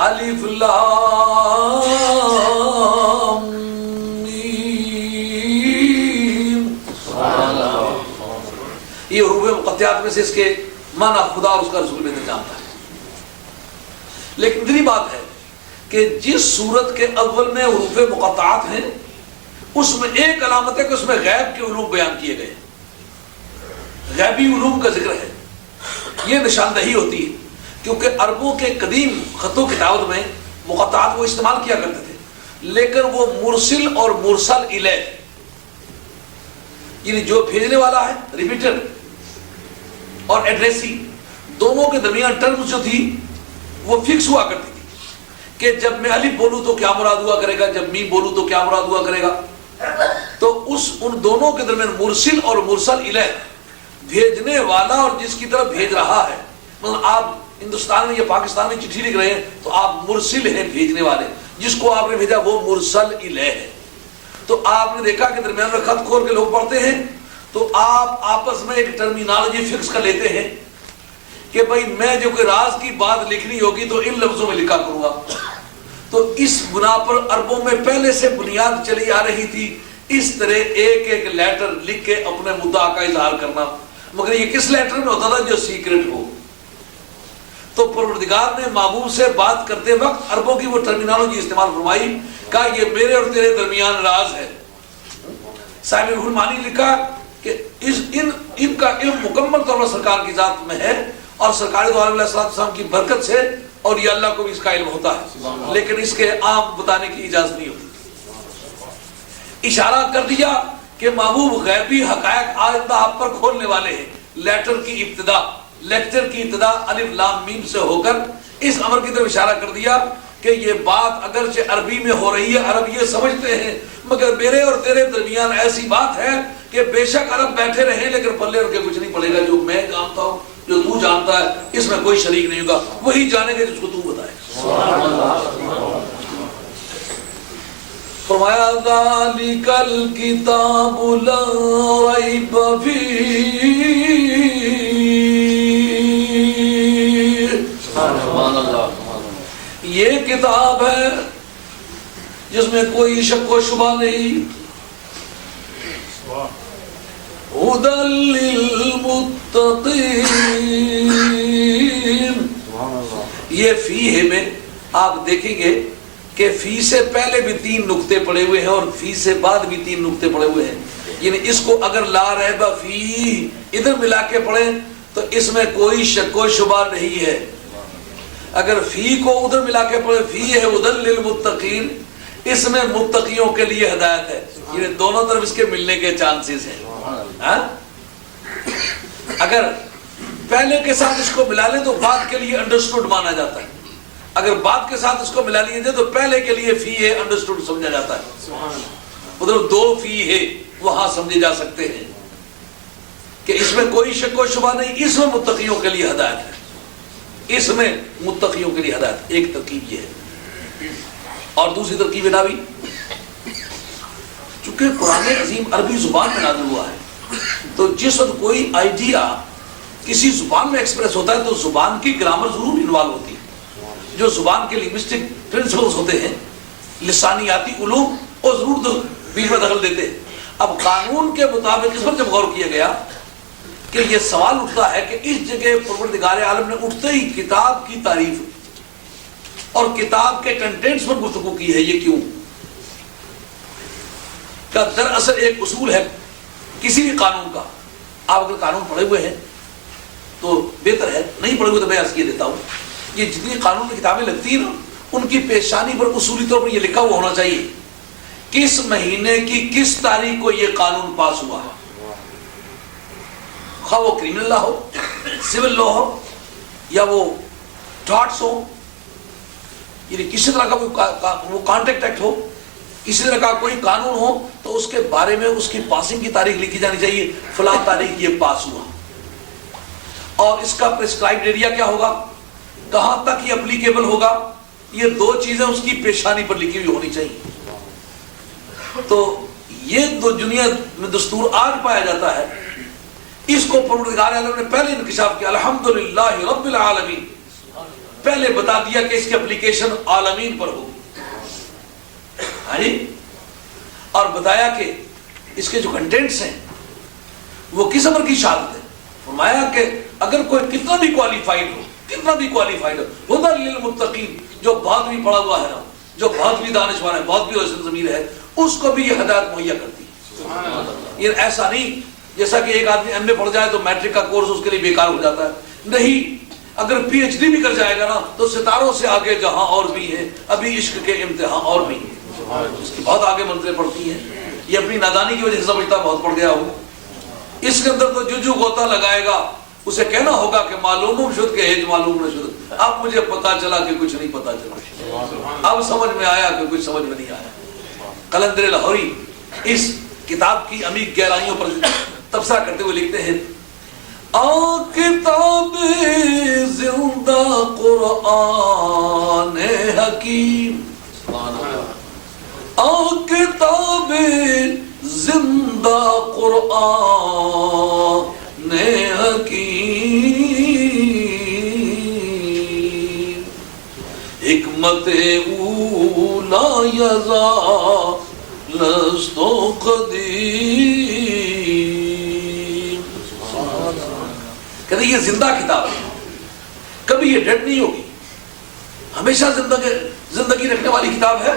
الف لام میم، مفتیات میں سے اس کے معنی خدا اور اس کا رسول بہتر جانتا ہے. لیکن اتنی بات ہے کہ جس صورت کے اول میں حروف مقطعات ہیں اس میں ایک علامت ہے کہ اس میں غیب کے علوم بیان کیے گئے، غیبی علوم کا ذکر ہے. یہ نشاندہی ہوتی ہے کیونکہ عربوں کے قدیم خط و کتابت میں مقطعات وہ استعمال کیا کرتے تھے، لیکن وہ مرسل اور مرسل الیہ، یعنی جو بھیجنے والا ہے ریپیٹر اور ایڈریسی، دونوں کے درمیان ٹرمز جو تھی وہ فکس ہوا کرتی تھی کہ جب میں الف بولوں تو کیا مراد ہوا کرے گا، جب میم بولوں تو کیا مراد ہوا کرے گا. تو ان دونوں کے درمیان مرسل اور مرسل الیہ، بھیجنے والا اور جس کی طرف بھیج رہا ہے. مطلب آپ ہندوستان میں یا پاکستان میں چٹھی لکھ رہے ہیں تو آپ مرسل ہیں، بھیجنے والے، جس کو آپ نے بھیجا وہ مرسل الیہ ہے. تو آپ نے دیکھا کہ درمیان میں خط کھول کے لوگ پڑھتے ہیں تو آپ آپس میں ایک ٹرمینالوجی فکس کر لیتے ہیں کہ بھائی میں جو کوئی راز کی بات لکھنی ہوگی تو ان لفظوں میں لکھا کروں گا. تو اس بنا پر عربوں میں پہلے سے بنیاد چلی آ رہی تھی اس طرح ایک ایک لیٹر لکھ کے اپنے مدعا کا اظہار کرنا، مگر یہ کس لیٹر میں ہوتا تھا؟ جو سیکرٹ ہو. تو پروردگار نے محبوب سے بات کرتے وقت عربوں کی وہ ٹرمینالوجی استعمال فرمائی، کہا یہ میرے اور تیرے درمیان راز ہے. صاحب روح المعانی لکھا کہ ان کا علم مکمل طور پر سرکار کی ذات میں ہے اور سرکار دو علیہ السلام کی برکت سے، اور یہ اللہ کو بھی اس کا علم ہوتا ہے، لیکن اس کے عام بتانے کی اجازت نہیں ہوتی. اشارہ کر دیا کہ محبوب غیبی حقائق آئندہ آپ پر کھولنے والے ہیں. لیٹر کی ابتدا، لیکچر کی ابتدا الف لام میم سے ہو کر اس امر کی طرف اشارہ کر دیا کہ یہ بات اگرچہ عربی میں ہو رہی ہے، عرب یہ سمجھتے ہیں، مگر میرے اور تیرے درمیان ایسی بات ہے کہ بے شک عرب بیٹھے رہیں لیکن پلے ان کے کچھ نہیں پڑے گا. جو میں جانتا ہوں، جو تو جانتا ہے، اس میں کوئی شریک نہیں ہوگا، وہی جانیں گے جس کو تو بتائے. فرمایا ذالک الکتاب لا ریب فیہ، یہ کتاب ہے جس میں کوئی شک و شبہ نہیں. ہدی للمتقین، یہ فی ہے میں آپ دیکھیں گے کہ فی سے پہلے بھی 3 نقطے پڑے ہوئے ہیں اور فی سے بعد بھی 3 نقطے پڑے ہوئے ہیں. یعنی اس کو اگر لا ریب فی ادھر ملا کے پڑھیں تو اس میں کوئی شک و شبہ نہیں ہے. اگر فی کو ادھر ملا کے پڑھیں فی ہے ہدی للمتقین، اس میں متقیوں کے لیے ہدایت ہے. یہ دونوں طرف اس کے ملنے کے چانسز ہیں. اگر پہلے کے ساتھ اس کو ملا لیں تو بعد کے لیے انڈرسٹوڈ مانا جاتا ہے، اگر بعد کے ساتھ اس کو ملا لیے جائے تو پہلے کے لیے فی ہے انڈرسٹوڈ سمجھا جاتا ہے. ادھر 2 فی ہے وہاں سمجھے جا سکتے ہیں کہ اس میں کوئی شک و شبہ نہیں، اس میں متقیوں کے لیے ہدایت ہے، اس میں متقیوں کے لیے ہدایت. ایک ترکیب یہ ہے. اور دوسری ترکیب ہے ناوی، چونکہ قرآن عظیم عربی زبان میں نازل ہوا ہے تو جس وقت کوئی آئیڈیا کسی زبان میں ایکسپریس ہوتا ہے تو زبان کی گرامر ضرور انوالو ہوتی ہے. جو زبان کے لنگوسٹک پرنسپلز ہوتے ہیں، لسانیاتی علوم، وہ ضرور بیچ میں دخل دیتے ہیں. اب قانون کے مطابق اس پر جب غور کیا گیا کہ یہ سوال اٹھتا ہے کہ اس جگہ پروردگار عالم نے اٹھتے ہی کتاب کی تعریف اور کتاب کے کنٹینٹس پر گفتگو کی ہے، یہ کیوں؟ کا دراصل ایک اصول ہے کسی بھی قانون کا. آپ اگر قانون پڑھے ہوئے ہیں تو بہتر ہے، نہیں پڑھے ہوئے تو میں عرض کیے دیتا ہوں. یہ جتنی قانون کی کتابیں لگتی ہیں نا ان کی پیشانی پر اصولی طور پر یہ لکھا ہوا ہونا چاہیے کس مہینے کی کس تاریخ کو یہ قانون پاس ہوا ہے. خواہ وہ کرمنل لا ہو، سول لا ہو، یا وہ ٹارٹس ہو، یعنی کسی طرح کا وہ کانٹیکٹ ایکٹ ہو، کسی طرح کا کوئی قانون ہو تو اس کے بارے میں اس کی پاسنگ کی تاریخ لکھی جانی چاہیے، فلاں تاریخ یہ پاس ہوا. اور اس کا پرسکرائبڈ ایریا کیا ہوگا، کہاں تک یہ اپلیکیبل ہوگا، یہ 2 چیزیں اس کی پیشانی پر لکھی ہوئی ہونی چاہیے. تو یہ دنیا میں دستور آج پایا جاتا ہے. اس کو پروردگار عالم نے پہلے انکشاف کیا، الحمدللہ رب العالمین، پہلے بتا دیا کہ اس کی اپلیکیشن عالمین پر ہوگی. اور بتایا کہ اس کے جو کنٹینٹس ہیں وہ کس امر کی اشارت ہے. فرمایا کہ اگر کوئی کتنا بھی کوالیفائڈ ہو ہدی للمتقین، جو بہت بھی پڑھا ہوا ہے نا، جو بہت بھی دانشور ہے، بہت بھی روشن ضمیر ہے، اس کو بھی یہ ہدایت مہیا کرتی ہے. یہ ایسا نہیں جیسا کہ ایک آدمی ایم اے پڑھ جائے تو میٹرک کا کورس اس کے لیے بیکار ہو جاتا ہے. نہیں، اگر پی ایچ ڈی بھی کر جائے گا نا تو ستاروں سے آگے جہاں اور بھی ہیں، ابھی عشق کے امتحان اور بھی ہیں، اس کی بہت آگے منزلیں پڑتی ہیں. یہ اپنی نادانی کی وجہ سے سمجھتا بہت پڑھ گیا ہوں. اس کے اندر تو جو غوطہ لگائے گا اسے کہنا ہوگا کہ معلوم شد کہ ہیج معلوم نہ شد. اب مجھے پتا چلا کہ کچھ نہیں پتا چلا، اب سمجھ میں آیا کہ کچھ سمجھ میں نہیں آیا. قلندر لاہوری اس کتاب کی عمیق گہرائیوں پر تبصرہ کرتے ہوئے لکھتے ہیں: کتاب زندہ قرآن حکیم، کتاب زندہ قرآن حکیم، حکمت اولا یزا لست قدیم. کہتے یہ زندہ کتاب ہے، کبھی یہ ڈیڈ نہیں ہوگی، ہمیشہ زندگی رکھنے والی کتاب ہے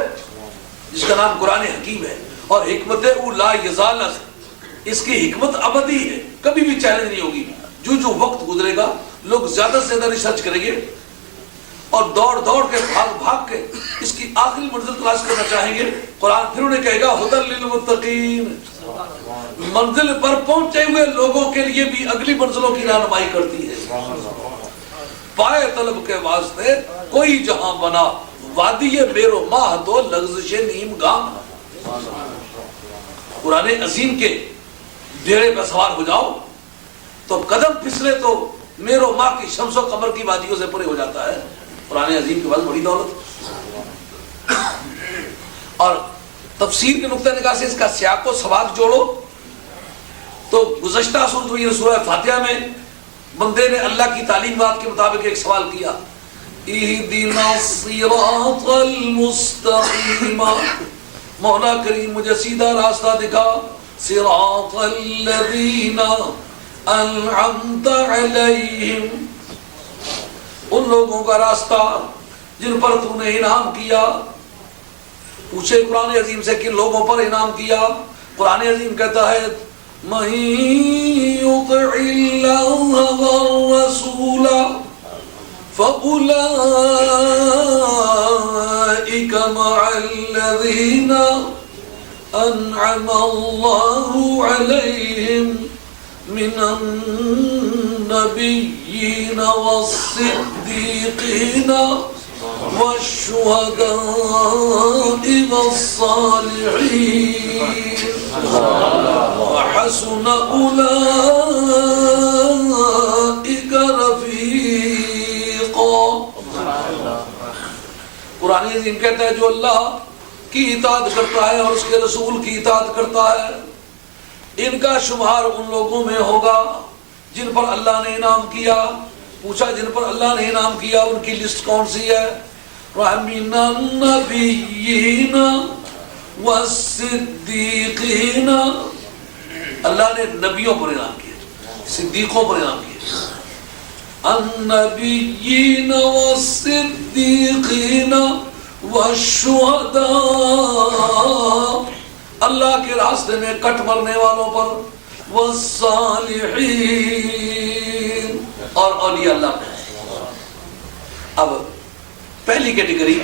جس کا نام قرآن حکیم ہے. اور حکمت لا یزال، اس کی حکمت ابدی ہے، کبھی بھی چیلنج نہیں ہوگی. جو وقت گزرے گا لوگ زیادہ سے زیادہ ریسرچ کریں گے اور دوڑ کے بھاگ کے اس کی آخری منزل تلاش کرنا چاہیں گے. قرآن پھر انہیں کہے گا ہدی للمتقین، منزل پر پہنچے ہوئے لوگوں کے لیے بھی اگلی منزلوں کی رہنمائی کرتی ہے. پائے طلب کے واسطے کوئی جہاں بنا، وادی میرو ماہ تو لغزش نیم گام. قرآن عظیم کے ڈیرے پہ سوار ہو جاؤ تو قدم پھسلے تو میرو ماہ کی شمس و قمر کی وادیوں سے پرے ہو جاتا ہے. قرآن عظیم کے بعد بڑی دولت. اور تفسیر کے نقطہ نگاہ سے اس کا سیاق و سباق جوڑو تو گزشتہ سورہ فاتحہ میں بندے نے اللہ کی تعلیمات کے مطابق ایک سوال کیا: اہدنا الصراط المستقیم، مولا کریم مجھے سیدھا راستہ دکھا. صراط الذین انعمت علیہم، ان لوگوں کا راستہ جن پر تو نے انعام کیا. پوچھے قرآن عظیم سے کن لوگوں پر انعام کیا؟ قرآن عظیم کہتا ہے مَن یُطِعِ اللَّهَ وَالرَّسُولَ فَأُولَئِکَ مَعَ الَّذِینَ أَنْعَمَ اللَّهُ عَلَيْهِمْ مِنَ النَّبِيِّينَ وَالصِّدِّيقِينَ وَالشُّهَدَاءِ وَالصَّالِحِينَ وَحَسُنَ أُولَئِكَ رَفِيقًا. قرآن عظیم کہتا ہے جو اللہ کی اطاعت کرتا ہے اور اس کے رسول کی اطاعت کرتا ہے ان کا شمار ان لوگوں میں ہوگا جن پر اللہ نے انعام کیا. پوچھا جن پر اللہ نے انعام کیا ان کی لسٹ کون سی ہے؟ وَمِنَ النَّبِيِّينَ وَالصِّدِّيقِينَ، اللہ نے نبیوں پر انعام کیا، صدیقوں پر انعام کیا. النَّبِيِّينَ وَالصِّدِّيقِينَ وَالشُّهَدَاء، اللہ کے راستے میں کٹ مرنے والوں پر، وَالصَّالِحِينَ، اور اولیاء اللہ پر. اب پہلی کیٹیگری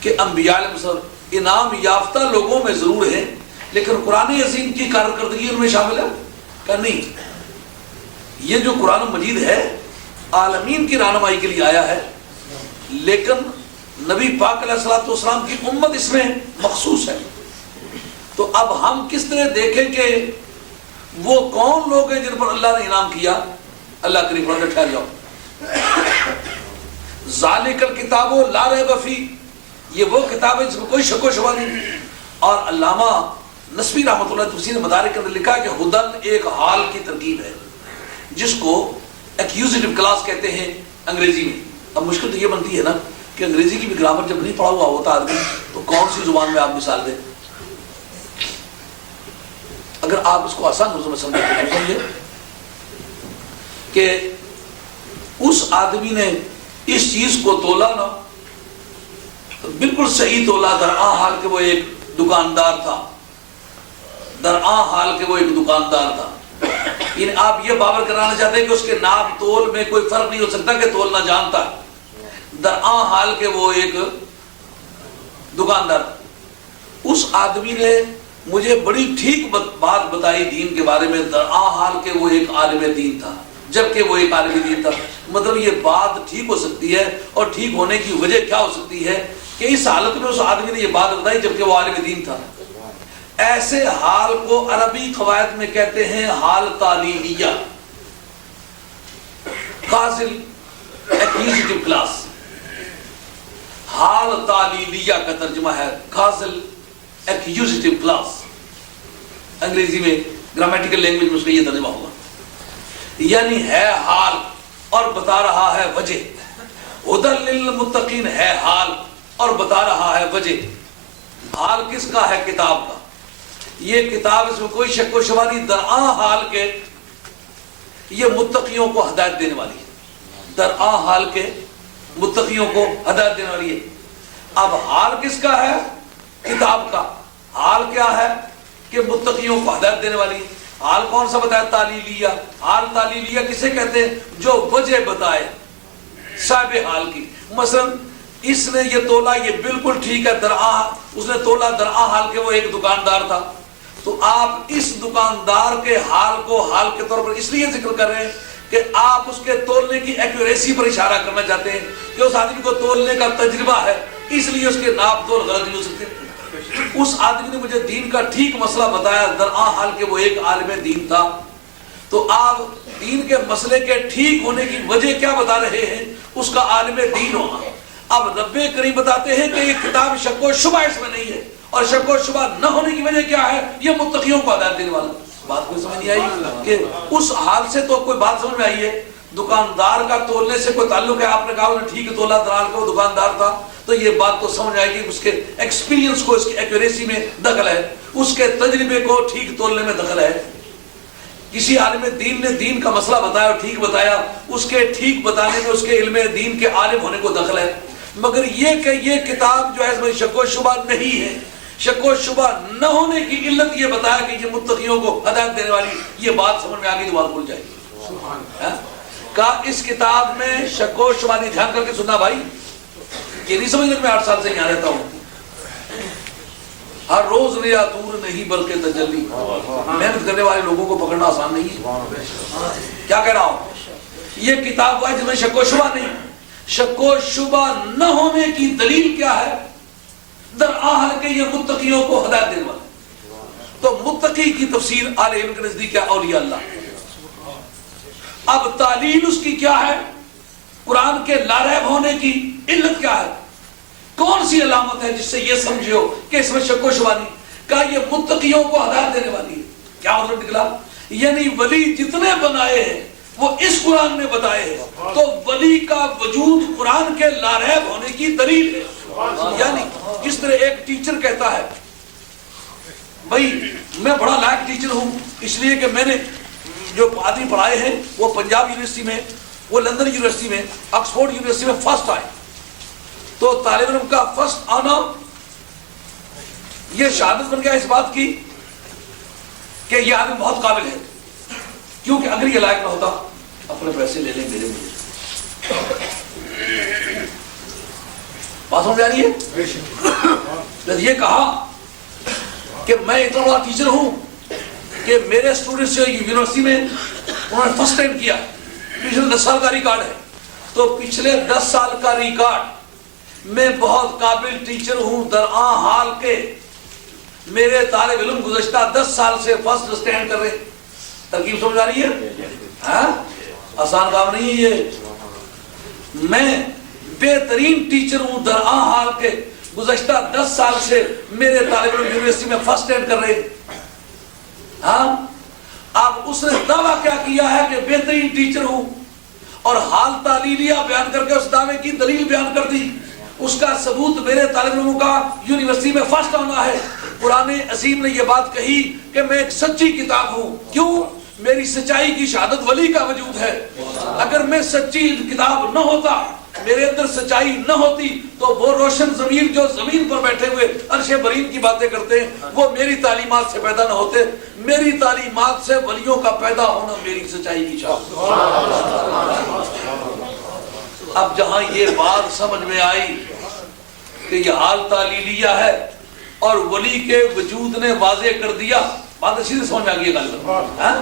کہ انبیاء علیہ السلام انعام یافتہ لوگوں میں ضرور ہیں لیکن قرآن عظیم کی کارکردگی ان میں شامل ہے کہ نہیں. یہ جو قرآن مجید ہے عالمین کی رہنمائی کے لیے آیا ہے لیکن نبی پاک علیہ السلام کی امت اس میں مخصوص ہے. تو اب ہم کس طرح دیکھیں کہ وہ کون لوگ ہیں جن پر اللہ نے انعام کیا؟ اللہ کریم فرماتا ہے ٹھہر جاؤ. ذالک الکتاب لا ریب فیہ، یہ وہ کتاب ہے جس میں کوئی شک و شبہ نہیں. اور علامہ نسبی رحمۃ اللہ تفسیر مدارک کے اندر لکھا ہے کہ ہدن ایک حال کی ترکیب ہے جس کو ایکیوزیٹو کلاس کہتے ہیں انگریزی میں. اب مشکل تو یہ بنتی ہے نا کہ انگریزی کی بھی گرامر جب نہیں پڑھا ہوا ہوتا آدمی تو کون سی زبان میں آپ مثال دیں. اگر آپ اس کو آسان لفظوں میں سمجھیں کہ اس آدمی نے اس چیز کو تولا نا، بالکل صحیح تولا، درآں حال کہ وہ ایک دکاندار تھا، درآں حال کہ وہ ایک دکاندار تھا. یعنی آپ یہ باور کرانا چاہتے ہیں کہ اس کے ناپ تول میں کوئی فرق نہیں ہو سکتا کہ تولنا جانتا ہے، درآں حال کہ وہ ایک دکاندار تھا. اس آدمی نے مجھے بڑی ٹھیک بات بتائی دین کے بارے میں، درآں حال کہ وہ ایک عالم دین تھا، جبکہ وہ ایک عالم دین تھا. مطلب یہ بات ٹھیک ہو سکتی ہے، اور ٹھیک ہونے کی وجہ کیا ہو سکتی ہے کہ اس حالت میں اس آدمی نے یہ بات بتائی جبکہ وہ عالم دین تھا. ایسے حال کو عربی قواعد میں کہتے ہیں حال تعلیلیہ، قاصل ایکوزیٹو کلاس. حال تعلیلیہ کا ترجمہ ہے قاصل ایکوزیٹو کلاس، انگریزی میں گرامیٹیکل لینگویج میں اس کا یہ ترجمہ ہوگا. یعنی ہے حال اور بتا رہا ہے وجہ. ہدی للمتقین ہے حال اور بتا رہا ہے وجہ. حال کس کا ہے؟ کتاب کا. یہ کتاب، اس میں کوئی شک و شبہ نہیں، درآں حال کے یہ متقیوں کو ہدایت دینے والی ہے، درآں حال کے متقیوں کو ہدایت دینے والی ہے. اب حال کس کا ہے؟ کتاب کا. حال کیا ہے کہ متقیوں کو ہدایت دینے والی ہے. حال کون سا بتایا؟ تعلیلیہ. حال تعلیلیہ کسے کہتے ہیں؟ جو وجہ بتائے صاحب حال کی. مثلا اس نے یہ تولا، یہ بالکل ٹھیک ہے، درآں، اس نے تولا درآں حال کے وہ ایک دکاندار تھا. تو آپ اس دکاندار کے حال کو حال کے طور پر اس لیے ذکر کر رہے ہیں کہ آپ اس کے تولنے کی ایکوریسی پر اشارہ کرنا چاہتے ہیں کہ اس آدمی کو تولنے کا تجربہ ہے، اس لیے اس کے ناپ تول غلط نہیں ہو سکتے. اس آدمی نے مجھے دین کا ٹھیک مسئلہ بتایا، درآں حال کہ وہ ایک عالم دین تھا. تو آپ دین کے مسئلے کے ٹھیک ہونے کی وجہ کیا بتا رہے ہیں؟ اس کا عالم دین ہونا. اب رب کریم بتاتے ہیں کہ یہ کتاب شک و شبہ اس میں نہیں ہے، اور شک و شبہ نہ ہونے کی وجہ کیا ہے؟ یہ متقیوں کو ہدایت دینے والا. بات کوئی سمجھ نہیں آئی کہ اس حال سے تو کوئی بات سمجھ میں آئی ہے. دکاندار کا تولنے سے کوئی تعلق ہے؟ آپ نے کہا انہوں نے ٹھیک تولا، درآں کا وہ دکاندار تھا، تو یہ بات تو سمجھ آئے گی اس کے ایکسپیرینس کو، اس کی ایکوریسی میں دخل ہے، اس کے تجربے کو ٹھیک تولنے میں دخل ہے. کسی عالم دین نے دین کا مسئلہ بتایا اور ٹھیک بتایا، اس کے ٹھیک بتانے میں اس کے علم دین کے عالم ہونے کو دخل ہے. مگر یہ کہ یہ کتاب جو ہے اس میں شک و شبہ نہیں ہے، شک و شبہ نہ ہونے کی علت یہ بتایا کہ یہ متقیوں کو ہدایت دینے والی، یہ بات سمجھ میں آگے تو بات بھول جائے گی. کہا اس کتاب میں شک و شبہ نہیں. دھیان کر کے سننا بھائی، یہ نہیں سمجھنا کہ میں 8 سال سے یہاں رہتا ہوں. ہر روز ریا دور نہیں بلکہ تجلی. محنت کرنے والے لوگوں کو پکڑنا آسان نہیں ہے. کیا کہہ رہا ہوں؟ یہ کتاب ہے جس میں شک و شبہ نہیں. شک و شبہ نہ ہونے کی دلیل کیا ہے؟ درآں حال کہ یہ متقیوں کو ہدایت دینے والا. تو متقی کی تفسیر اہل علم کے نزدیک ہے اولیاء اللہ. اب تعلیل اس کی کیا ہے؟ قرآن کے لاریب ہونے کی علت کیا ہے؟ کون سی علامت ہے جس سے یہ سمجھو کہ اس میں شک و شبہ نہیں؟ کہا یہ متقیوں کو ہدایت دینے والی ہے. کیا مطلب نکلا؟ یعنی ولی جتنے بنائے ہیں وہ اس قرآن نے بتائے ہیں، تو ولی کا وجود قرآن کے لاریب ہونے کی دلیل ہے. یعنی جس طرح ایک ٹیچر کہتا ہے بھائی میں بڑا لائق ٹیچر ہوں اس لیے کہ میں نے جو آدمی پڑھائے ہیں وہ پنجاب یونیورسٹی میں، وہ لندن یونیورسٹی میں، آکسفورڈ یونیورسٹی میں فرسٹ آئے، تو طالب علم کا فرسٹ آنا یہ شہادت بن گیا اس بات کی کہ یہ آدمی بہت قابل ہے. کیونکہ اگر یہ لائق نہ ہوتا اپنے پیسے لے لیں میرے مجھے. بات سمجھ آ رہی ہے؟ یہ کہا کہ میں اتنا بڑا ٹیچر ہوں کہ میرے اسٹوڈنٹس جو یونیورسٹی میں انہوں نے فرسٹ ٹائم کیا، پچھلے 10 سال کا ریکارڈ ہے، تو پچھلے 10 سال کا ریکارڈ میں بہت قابل ٹیچر ہوں. درآں حال کے میرے طالب علم گزشتہ 10 سال سے فرسٹ اسٹینڈ کر رہے. ترکیب سمجھ آ رہی ہے؟ آسان کام نہیں ہے یہ. میں بہترین ٹیچر ہوں درآں حال کے، گزشتہ 10 سال سے میرے طالب علم یونیورسٹی میں فرسٹ اسٹینڈ کر رہے. ہاں اب اس نے دعویٰ کیا کیا ہے کہ بہترین ٹیچر ہوں، اور حال تعلیلیہ بیان کر کے اس دعوے کی دلیل بیان کر دی. اس کا ثبوت میرے طالب علموں کا یونیورسٹی میں فرسٹ آنا ہے. قرآن عظیم نے یہ بات کہی کہ میں ایک سچی کتاب ہوں. کیوں؟ میری سچائی کی شہادت ولی کا وجود ہے. اگر میں سچی کتاب نہ ہوتا، میرے اندر سچائی نہ ہوتی، تو وہ روشن ضمیر جو زمین پر بیٹھے ہوئے عرش برین کی باتیں کرتے ہیں، وہ میری تعلیمات سے پیدا نہ ہوتے. میری تعلیمات سے ولیوں کا پیدا ہونا میری سچائی کی شہادت. اب جہاں یہ بات سمجھ میں آئی کہ یہ حال تعلیلیہ ہے اور ولی کے وجود نے واضح کر دیا، بات اچھی سے سمجھ میں آ گئی ہے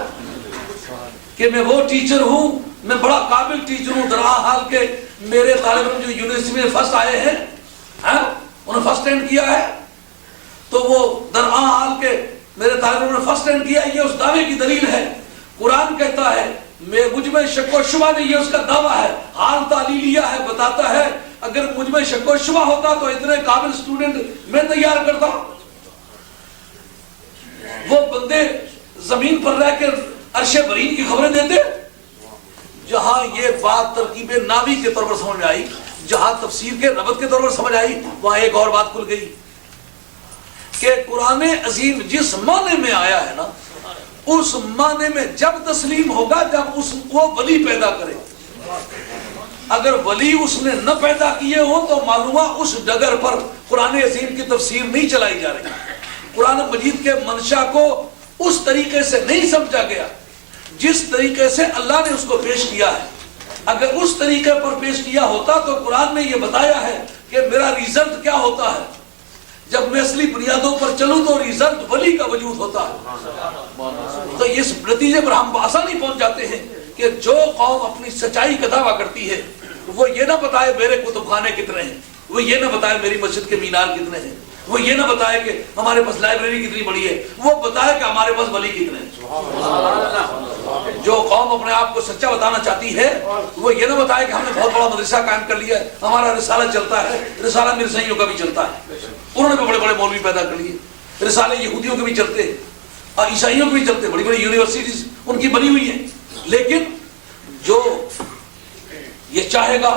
کہ میں وہ ٹیچر ہوں، میں بڑا قابل ٹیچر ہوں، درا حال کے میرے طالب علم جو یونیورسٹی میں فرسٹ آئے ہیں انہوں نے فرسٹ رینک کیا ہے، تو وہ درا حال کے میرے طالب علم نے فرسٹ رینک کیا. یہ اس دعوے کی دلیل ہے. قرآن کہتا ہے مجھ میں شک و شبہ نہیں، یہ اس کا دعویٰ ہے. حال تعلیلیہ ہے، بتاتا ہے اگر مجھ میں شک و شبہ ہوتا تو اتنے قابل سٹوڈنٹ میں تیار کرتا. وہ بندے زمین پر رہ کے عرش برین کی خبریں دیتے. جہاں یہ بات ترکیب ناوی کے طور پر سمجھ میں آئی، جہاں تفسیر کے ربط کے طور پر سمجھ آئی، وہاں ایک اور بات کھل گئی کہ قرآن عظیم جس معنی میں آیا ہے نا، اس معنی میں جب تسلیم ہوگا جب وہ ولی پیدا کرے. اگر ولی اس نے نہ پیدا کیے ہوں تو معلومہ اس ڈگر پر قرآن عظیم کی تفسیر نہیں چلائی جا رہی. قرآن مجید کے منشا کو اس طریقے سے نہیں سمجھا گیا جس طریقے سے اللہ نے اس کو پیش کیا ہے. اگر اس طریقے پر پیش کیا ہوتا تو قرآن نے یہ بتایا ہے کہ میرا ریزلٹ کیا ہوتا ہے. جب میں اصلی بنیادوں پر چلوں تو ریزلٹ ولی کا وجود ہوتا ہے. تو اس نتیجے پر ہم آسانی پہنچ جاتے ہیں کہ جو قوم اپنی سچائی کا دعویٰ کرتی ہے وہ یہ نہ بتائے میرے کتب خانے کتنے ہیں، وہ یہ نہ بتائے میری مسجد کے مینار کتنے ہیں، وہ یہ نہ بتائے کہ ہمارے پاس لائبریری کتنی بڑی ہے، وہ بتائے کہ ہمارے پاس ولی کتنے ہیں. جو قوم اپنے آپ کو سچا بتانا چاہتی ہے وہ یہ نہ بتائے کہ ہم نے بہت بڑا مدرسہ قائم کر لیا ہے، ہمارا رسالہ چلتا ہے. رسالہ مرزائیوں کا بھی چلتا ہے، انہوں نے بھی بڑے بڑے مولوی پیدا کر لیے. رسالے یہودیوں کے بھی چلتے ہیں اور عیسائیوں کے بھی چلتے ہیں، بڑی بڑی یونیورسٹیز ان کی بنی ہوئی ہیں. لیکن جو یہ چاہے گا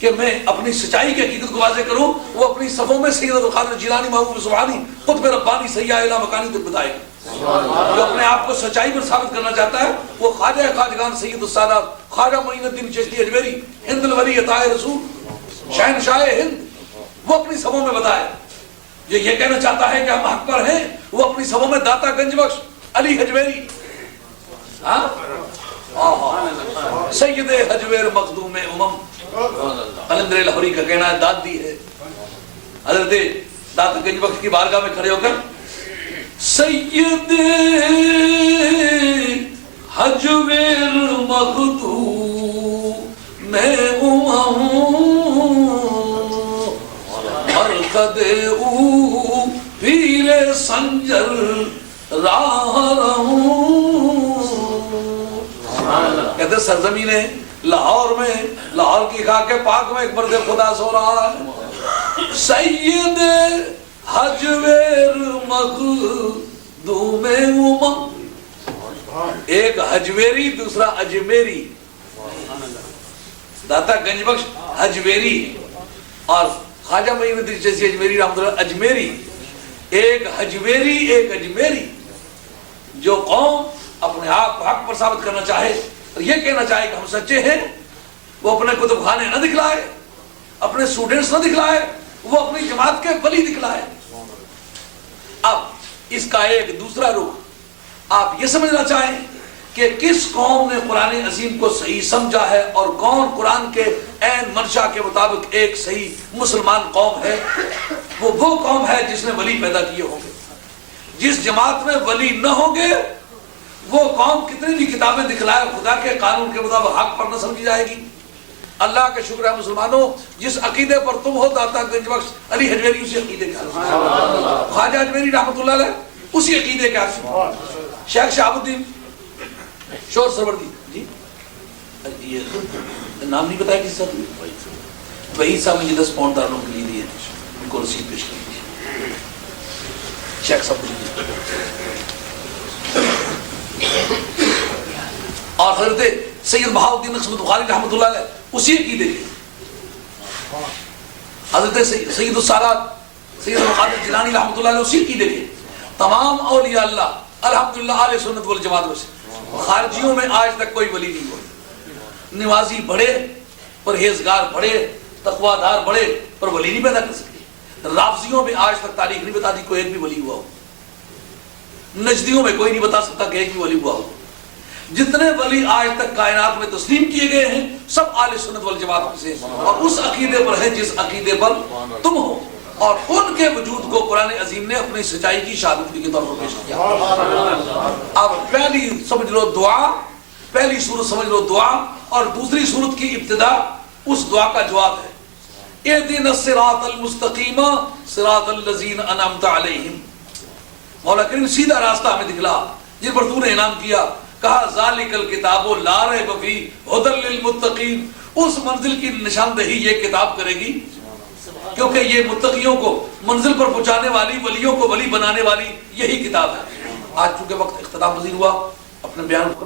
کہ میں اپنی سچائی کی حقیقت کو واضح کروں، وہ اپنی صفوں میں سید عبد القادر جیلانی، محبوب سبحانی، قطب ربانی، سیاح اعلی مکانی تک بتائے گا. جو اپنے آپ کو سچائی پر ثابت کرنا چاہتا ہے وہ خواجہ خواجگان سید السادات خواجہ معین الدین چشتی اجمیری، ہند الولی عطائے رسول، شہنشاہ ہند، وہ اپنی صفوں میں بتائے. جو یہ کہنا چاہتا ہے کہ ہم حق پر ہیں وہ اپنی صفوں میں داتا گنج بخش، علی حجویری، سید حجویر مخدوم امم، قلندر لاہوری کا کہنا ہے داد دی ہے. حضرت داتا گنج بخش کی بارگاہ میں کھڑے ہو کر سید حجویر مخدوم امم مرقد او پیر سنجر راہ رہوں. کہتے سرزمین لاہور میں، لاہور کی خاک پاک میں ایک مرد خدا سو رہا ہے. سید حجویر مخدوم امم، ایک حجویری دوسرا اجمیری. داتا گنج بخش حجویری اور خواجہ معین الدین چشتی اجمیری رحمۃ اللہ اجمیری. ایک حجویری ایک اجمیری. جو قوم اپنے آپ کو حق پر ثابت کرنا چاہے اور یہ کہنا چاہے کہ ہم سچے ہیں، وہ اپنے کتب خانے نہ دکھلائے، اپنے اسٹوڈنٹس نہ دکھلائے، وہ اپنی جماعت کے ولی دکھلائے. اب اس کا ایک دوسرا رخ آپ یہ سمجھنا چاہیں کہ کس قوم نے قرآن عظیم کو صحیح سمجھا ہے اور کون قرآن کے عین منشا کے مطابق ایک صحیح مسلمان قوم ہے. وہ قوم ہے جس نے ولی پیدا کیے ہوں گے. جس جماعت میں ولی نہ ہوں گے وہ قوم کتنی بھی کتابیں دکھلائے خدا کے قانون کے مطابق حق پر نہ سمجھی جائے گی. اللہ کا شکر ہے مسلمانوں، جس عقیدے پر تم ہو داتا گنج بخش علی حجویری اسی عقیدے کے حاصل، خواجہ اجمیری رحمۃ اللہ علیہ اسی عقیدے کے حاصل، شیخ شہاب الدین شور سروردی جی یہ نام نہیں بتایا کسی صاحب، وہی صاحب مجھے 10 پاؤنڈ داروں کے لیے دیے، ان کو رسید پیش کر دیجیے. شیخ صاحب اور حضرت سید بہاؤ الدین نقشبند بخاری رحمۃ اللہ علیہ اسی عقیدے کے، حضرت سید السادات سید القادر جیلانی رحمۃ اللہ علیہ اسی عقیدے کے. تمام اولیاء اللہ الحمدللہ اہل سنت والجماعت میں سے خارجیوں میں آج تک کوئی ولی نہیں ہوا. نمازی بڑھے، پرہیزگار بڑھے، تقوی دار بڑھے، پر ولی نہیں پیدا کر سکے. رافضیوں میں آج تک تاریخ نہیں بتا دی کوئی ایک بھی ولی ہوا ہو. نجدیوں میں کوئی نہیں بتا سکتا کہ ایک بھی ولی ہوا ہو. جتنے ولی آج تک کائنات میں تسلیم کیے گئے ہیں سب اہل سنت والجماعت سے، اور اس عقیدے پر ہے جس عقیدے پر تم ہو. اور ان کے وجود کو قرآن عظیم نے اپنی سچائی کی شہادت کے طور پر پیش کیا. اب پہلی سمجھ لو دعا، پہلی سورت سمجھ لو دعا، اور دوسری سورت کی ابتدا اس دعا کا جواب ہے. اہدنا الصراط المستقیم صراط الذین انعمت علیہم. مولا کریم سیدھا راستہ ہمیں دکھلا جن پر تو نے انعام کیا. کہا ذالک الکتاب لا ریب فیہ ھدی للمتقین. اس منزل کی نشاندہی یہ کتاب کرے گی کیونکہ یہ متقیوں کو منزل پر پہنچانے والی، ولیوں کو ولی بنانے والی یہی کتاب ہے. آج چونکہ وقت اختتام پذیر ہوا اپنے بیان کو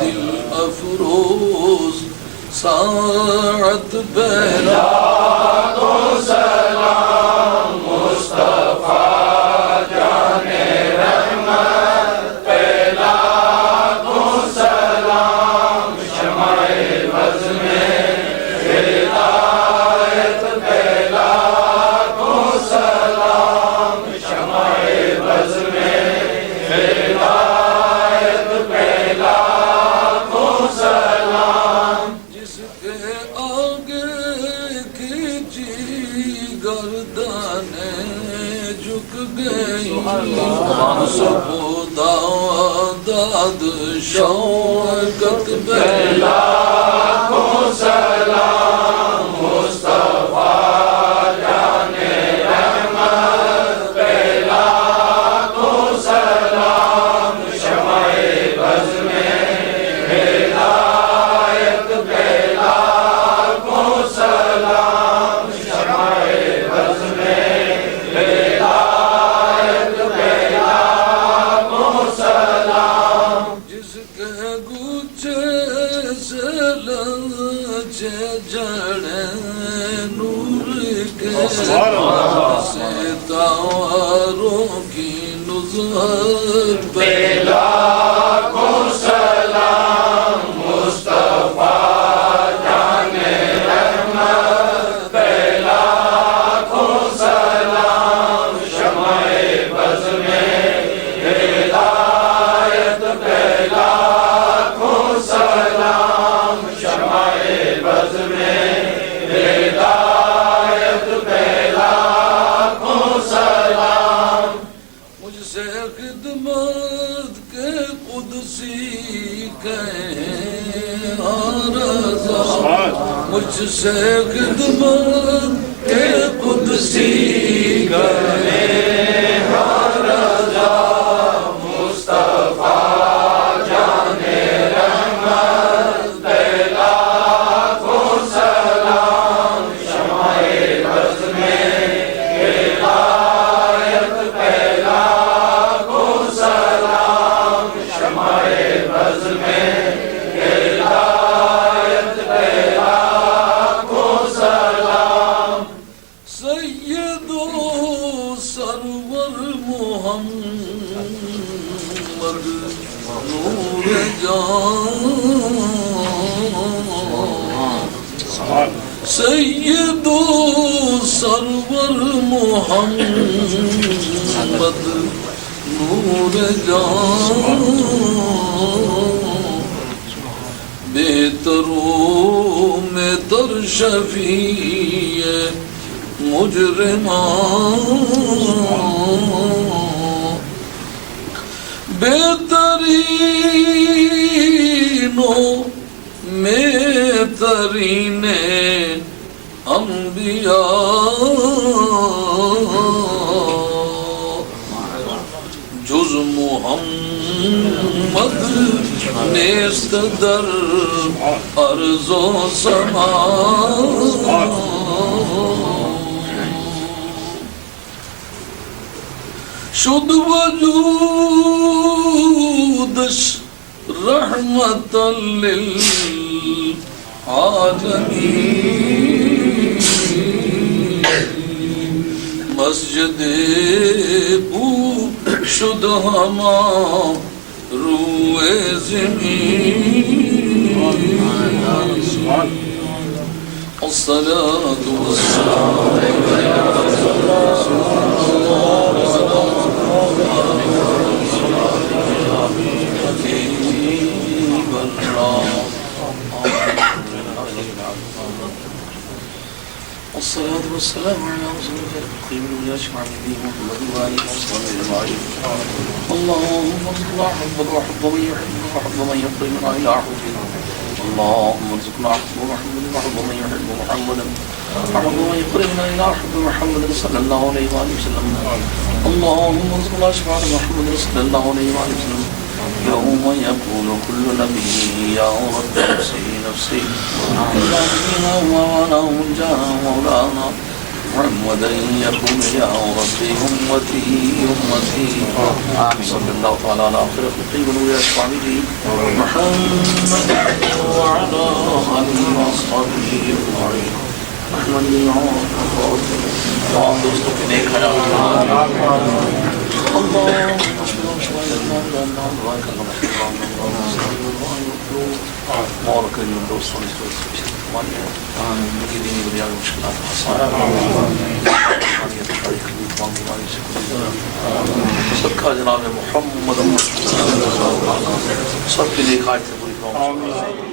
دل افروز ساعت پہلا کو سلام مصطفیٰ جانے رحمت پہلا کو سلام شمع بز میں ہدایت پہلا کو سلام شمع بز میں داد شوقت پہلا کو سلام مصطفیٰ جانے رحمت پہلا کو سلام شمع بز میں ہدایت پہلا کو سلام شمع بز میں جڑے نور کے ستاروں کی نظہت پہلا کو سلام مصطفیٰ جانے رحمت پہلا کو سلام شمع بز میں ہدایت پہلا کو سلام شمع بز میں ہدایت پہلا کو سلام. مجھ سے خدمت کے قدسی کہیں رضا، مجھ سے خدمت کے قدسی کہیں رضا مصطفیٰ جانے رحمت پہلا کو سلام شمع بز میں ہدایت پہلا کو سلام شمع بز میں ہدایت پہلا کو سلام. سید و سرور محمد نور جان، سید و سرور محمد نور جان، بہتروں میں تر شفیع مجرمان، بہترینوں میں ترین انبیاء کیا جز محمد نیست در ارض و سما شد وجودش رحمتا للعالمین مسجد او شد ہما روئے زمین الصلاة والسلام الصلاة والسلام على رسول الله القيم يشفع به محمد وآله وصحبه أجمعين اللهم ارزقنا حبك وحب من يحبك وحب من يقربنا إلى حبك اللهم ارزقنا حب محمد وحب من يحب محمدا وحب من يقربنا إلى حب محمد صلى الله عليه وآله وسلم اللهم ارزقنا شفاعة محمد صلى الله عليه وآله وسلم يوم يقول كل نبي يا رب نفسي نفسي اللهم وعلى جاء مولانا محمدا يقول يا ربي أمتي أمتي صلى الله تعالى على آخر خلقه ويشفع به محمد وعلى آله وأصحابه أجمعين أحمد الله دوستوں کے نیک حیات اور کریم دوستوں نے دینی بنیاد مشکلات صدقہ جناب محمد سب کے لیے خواہش پوری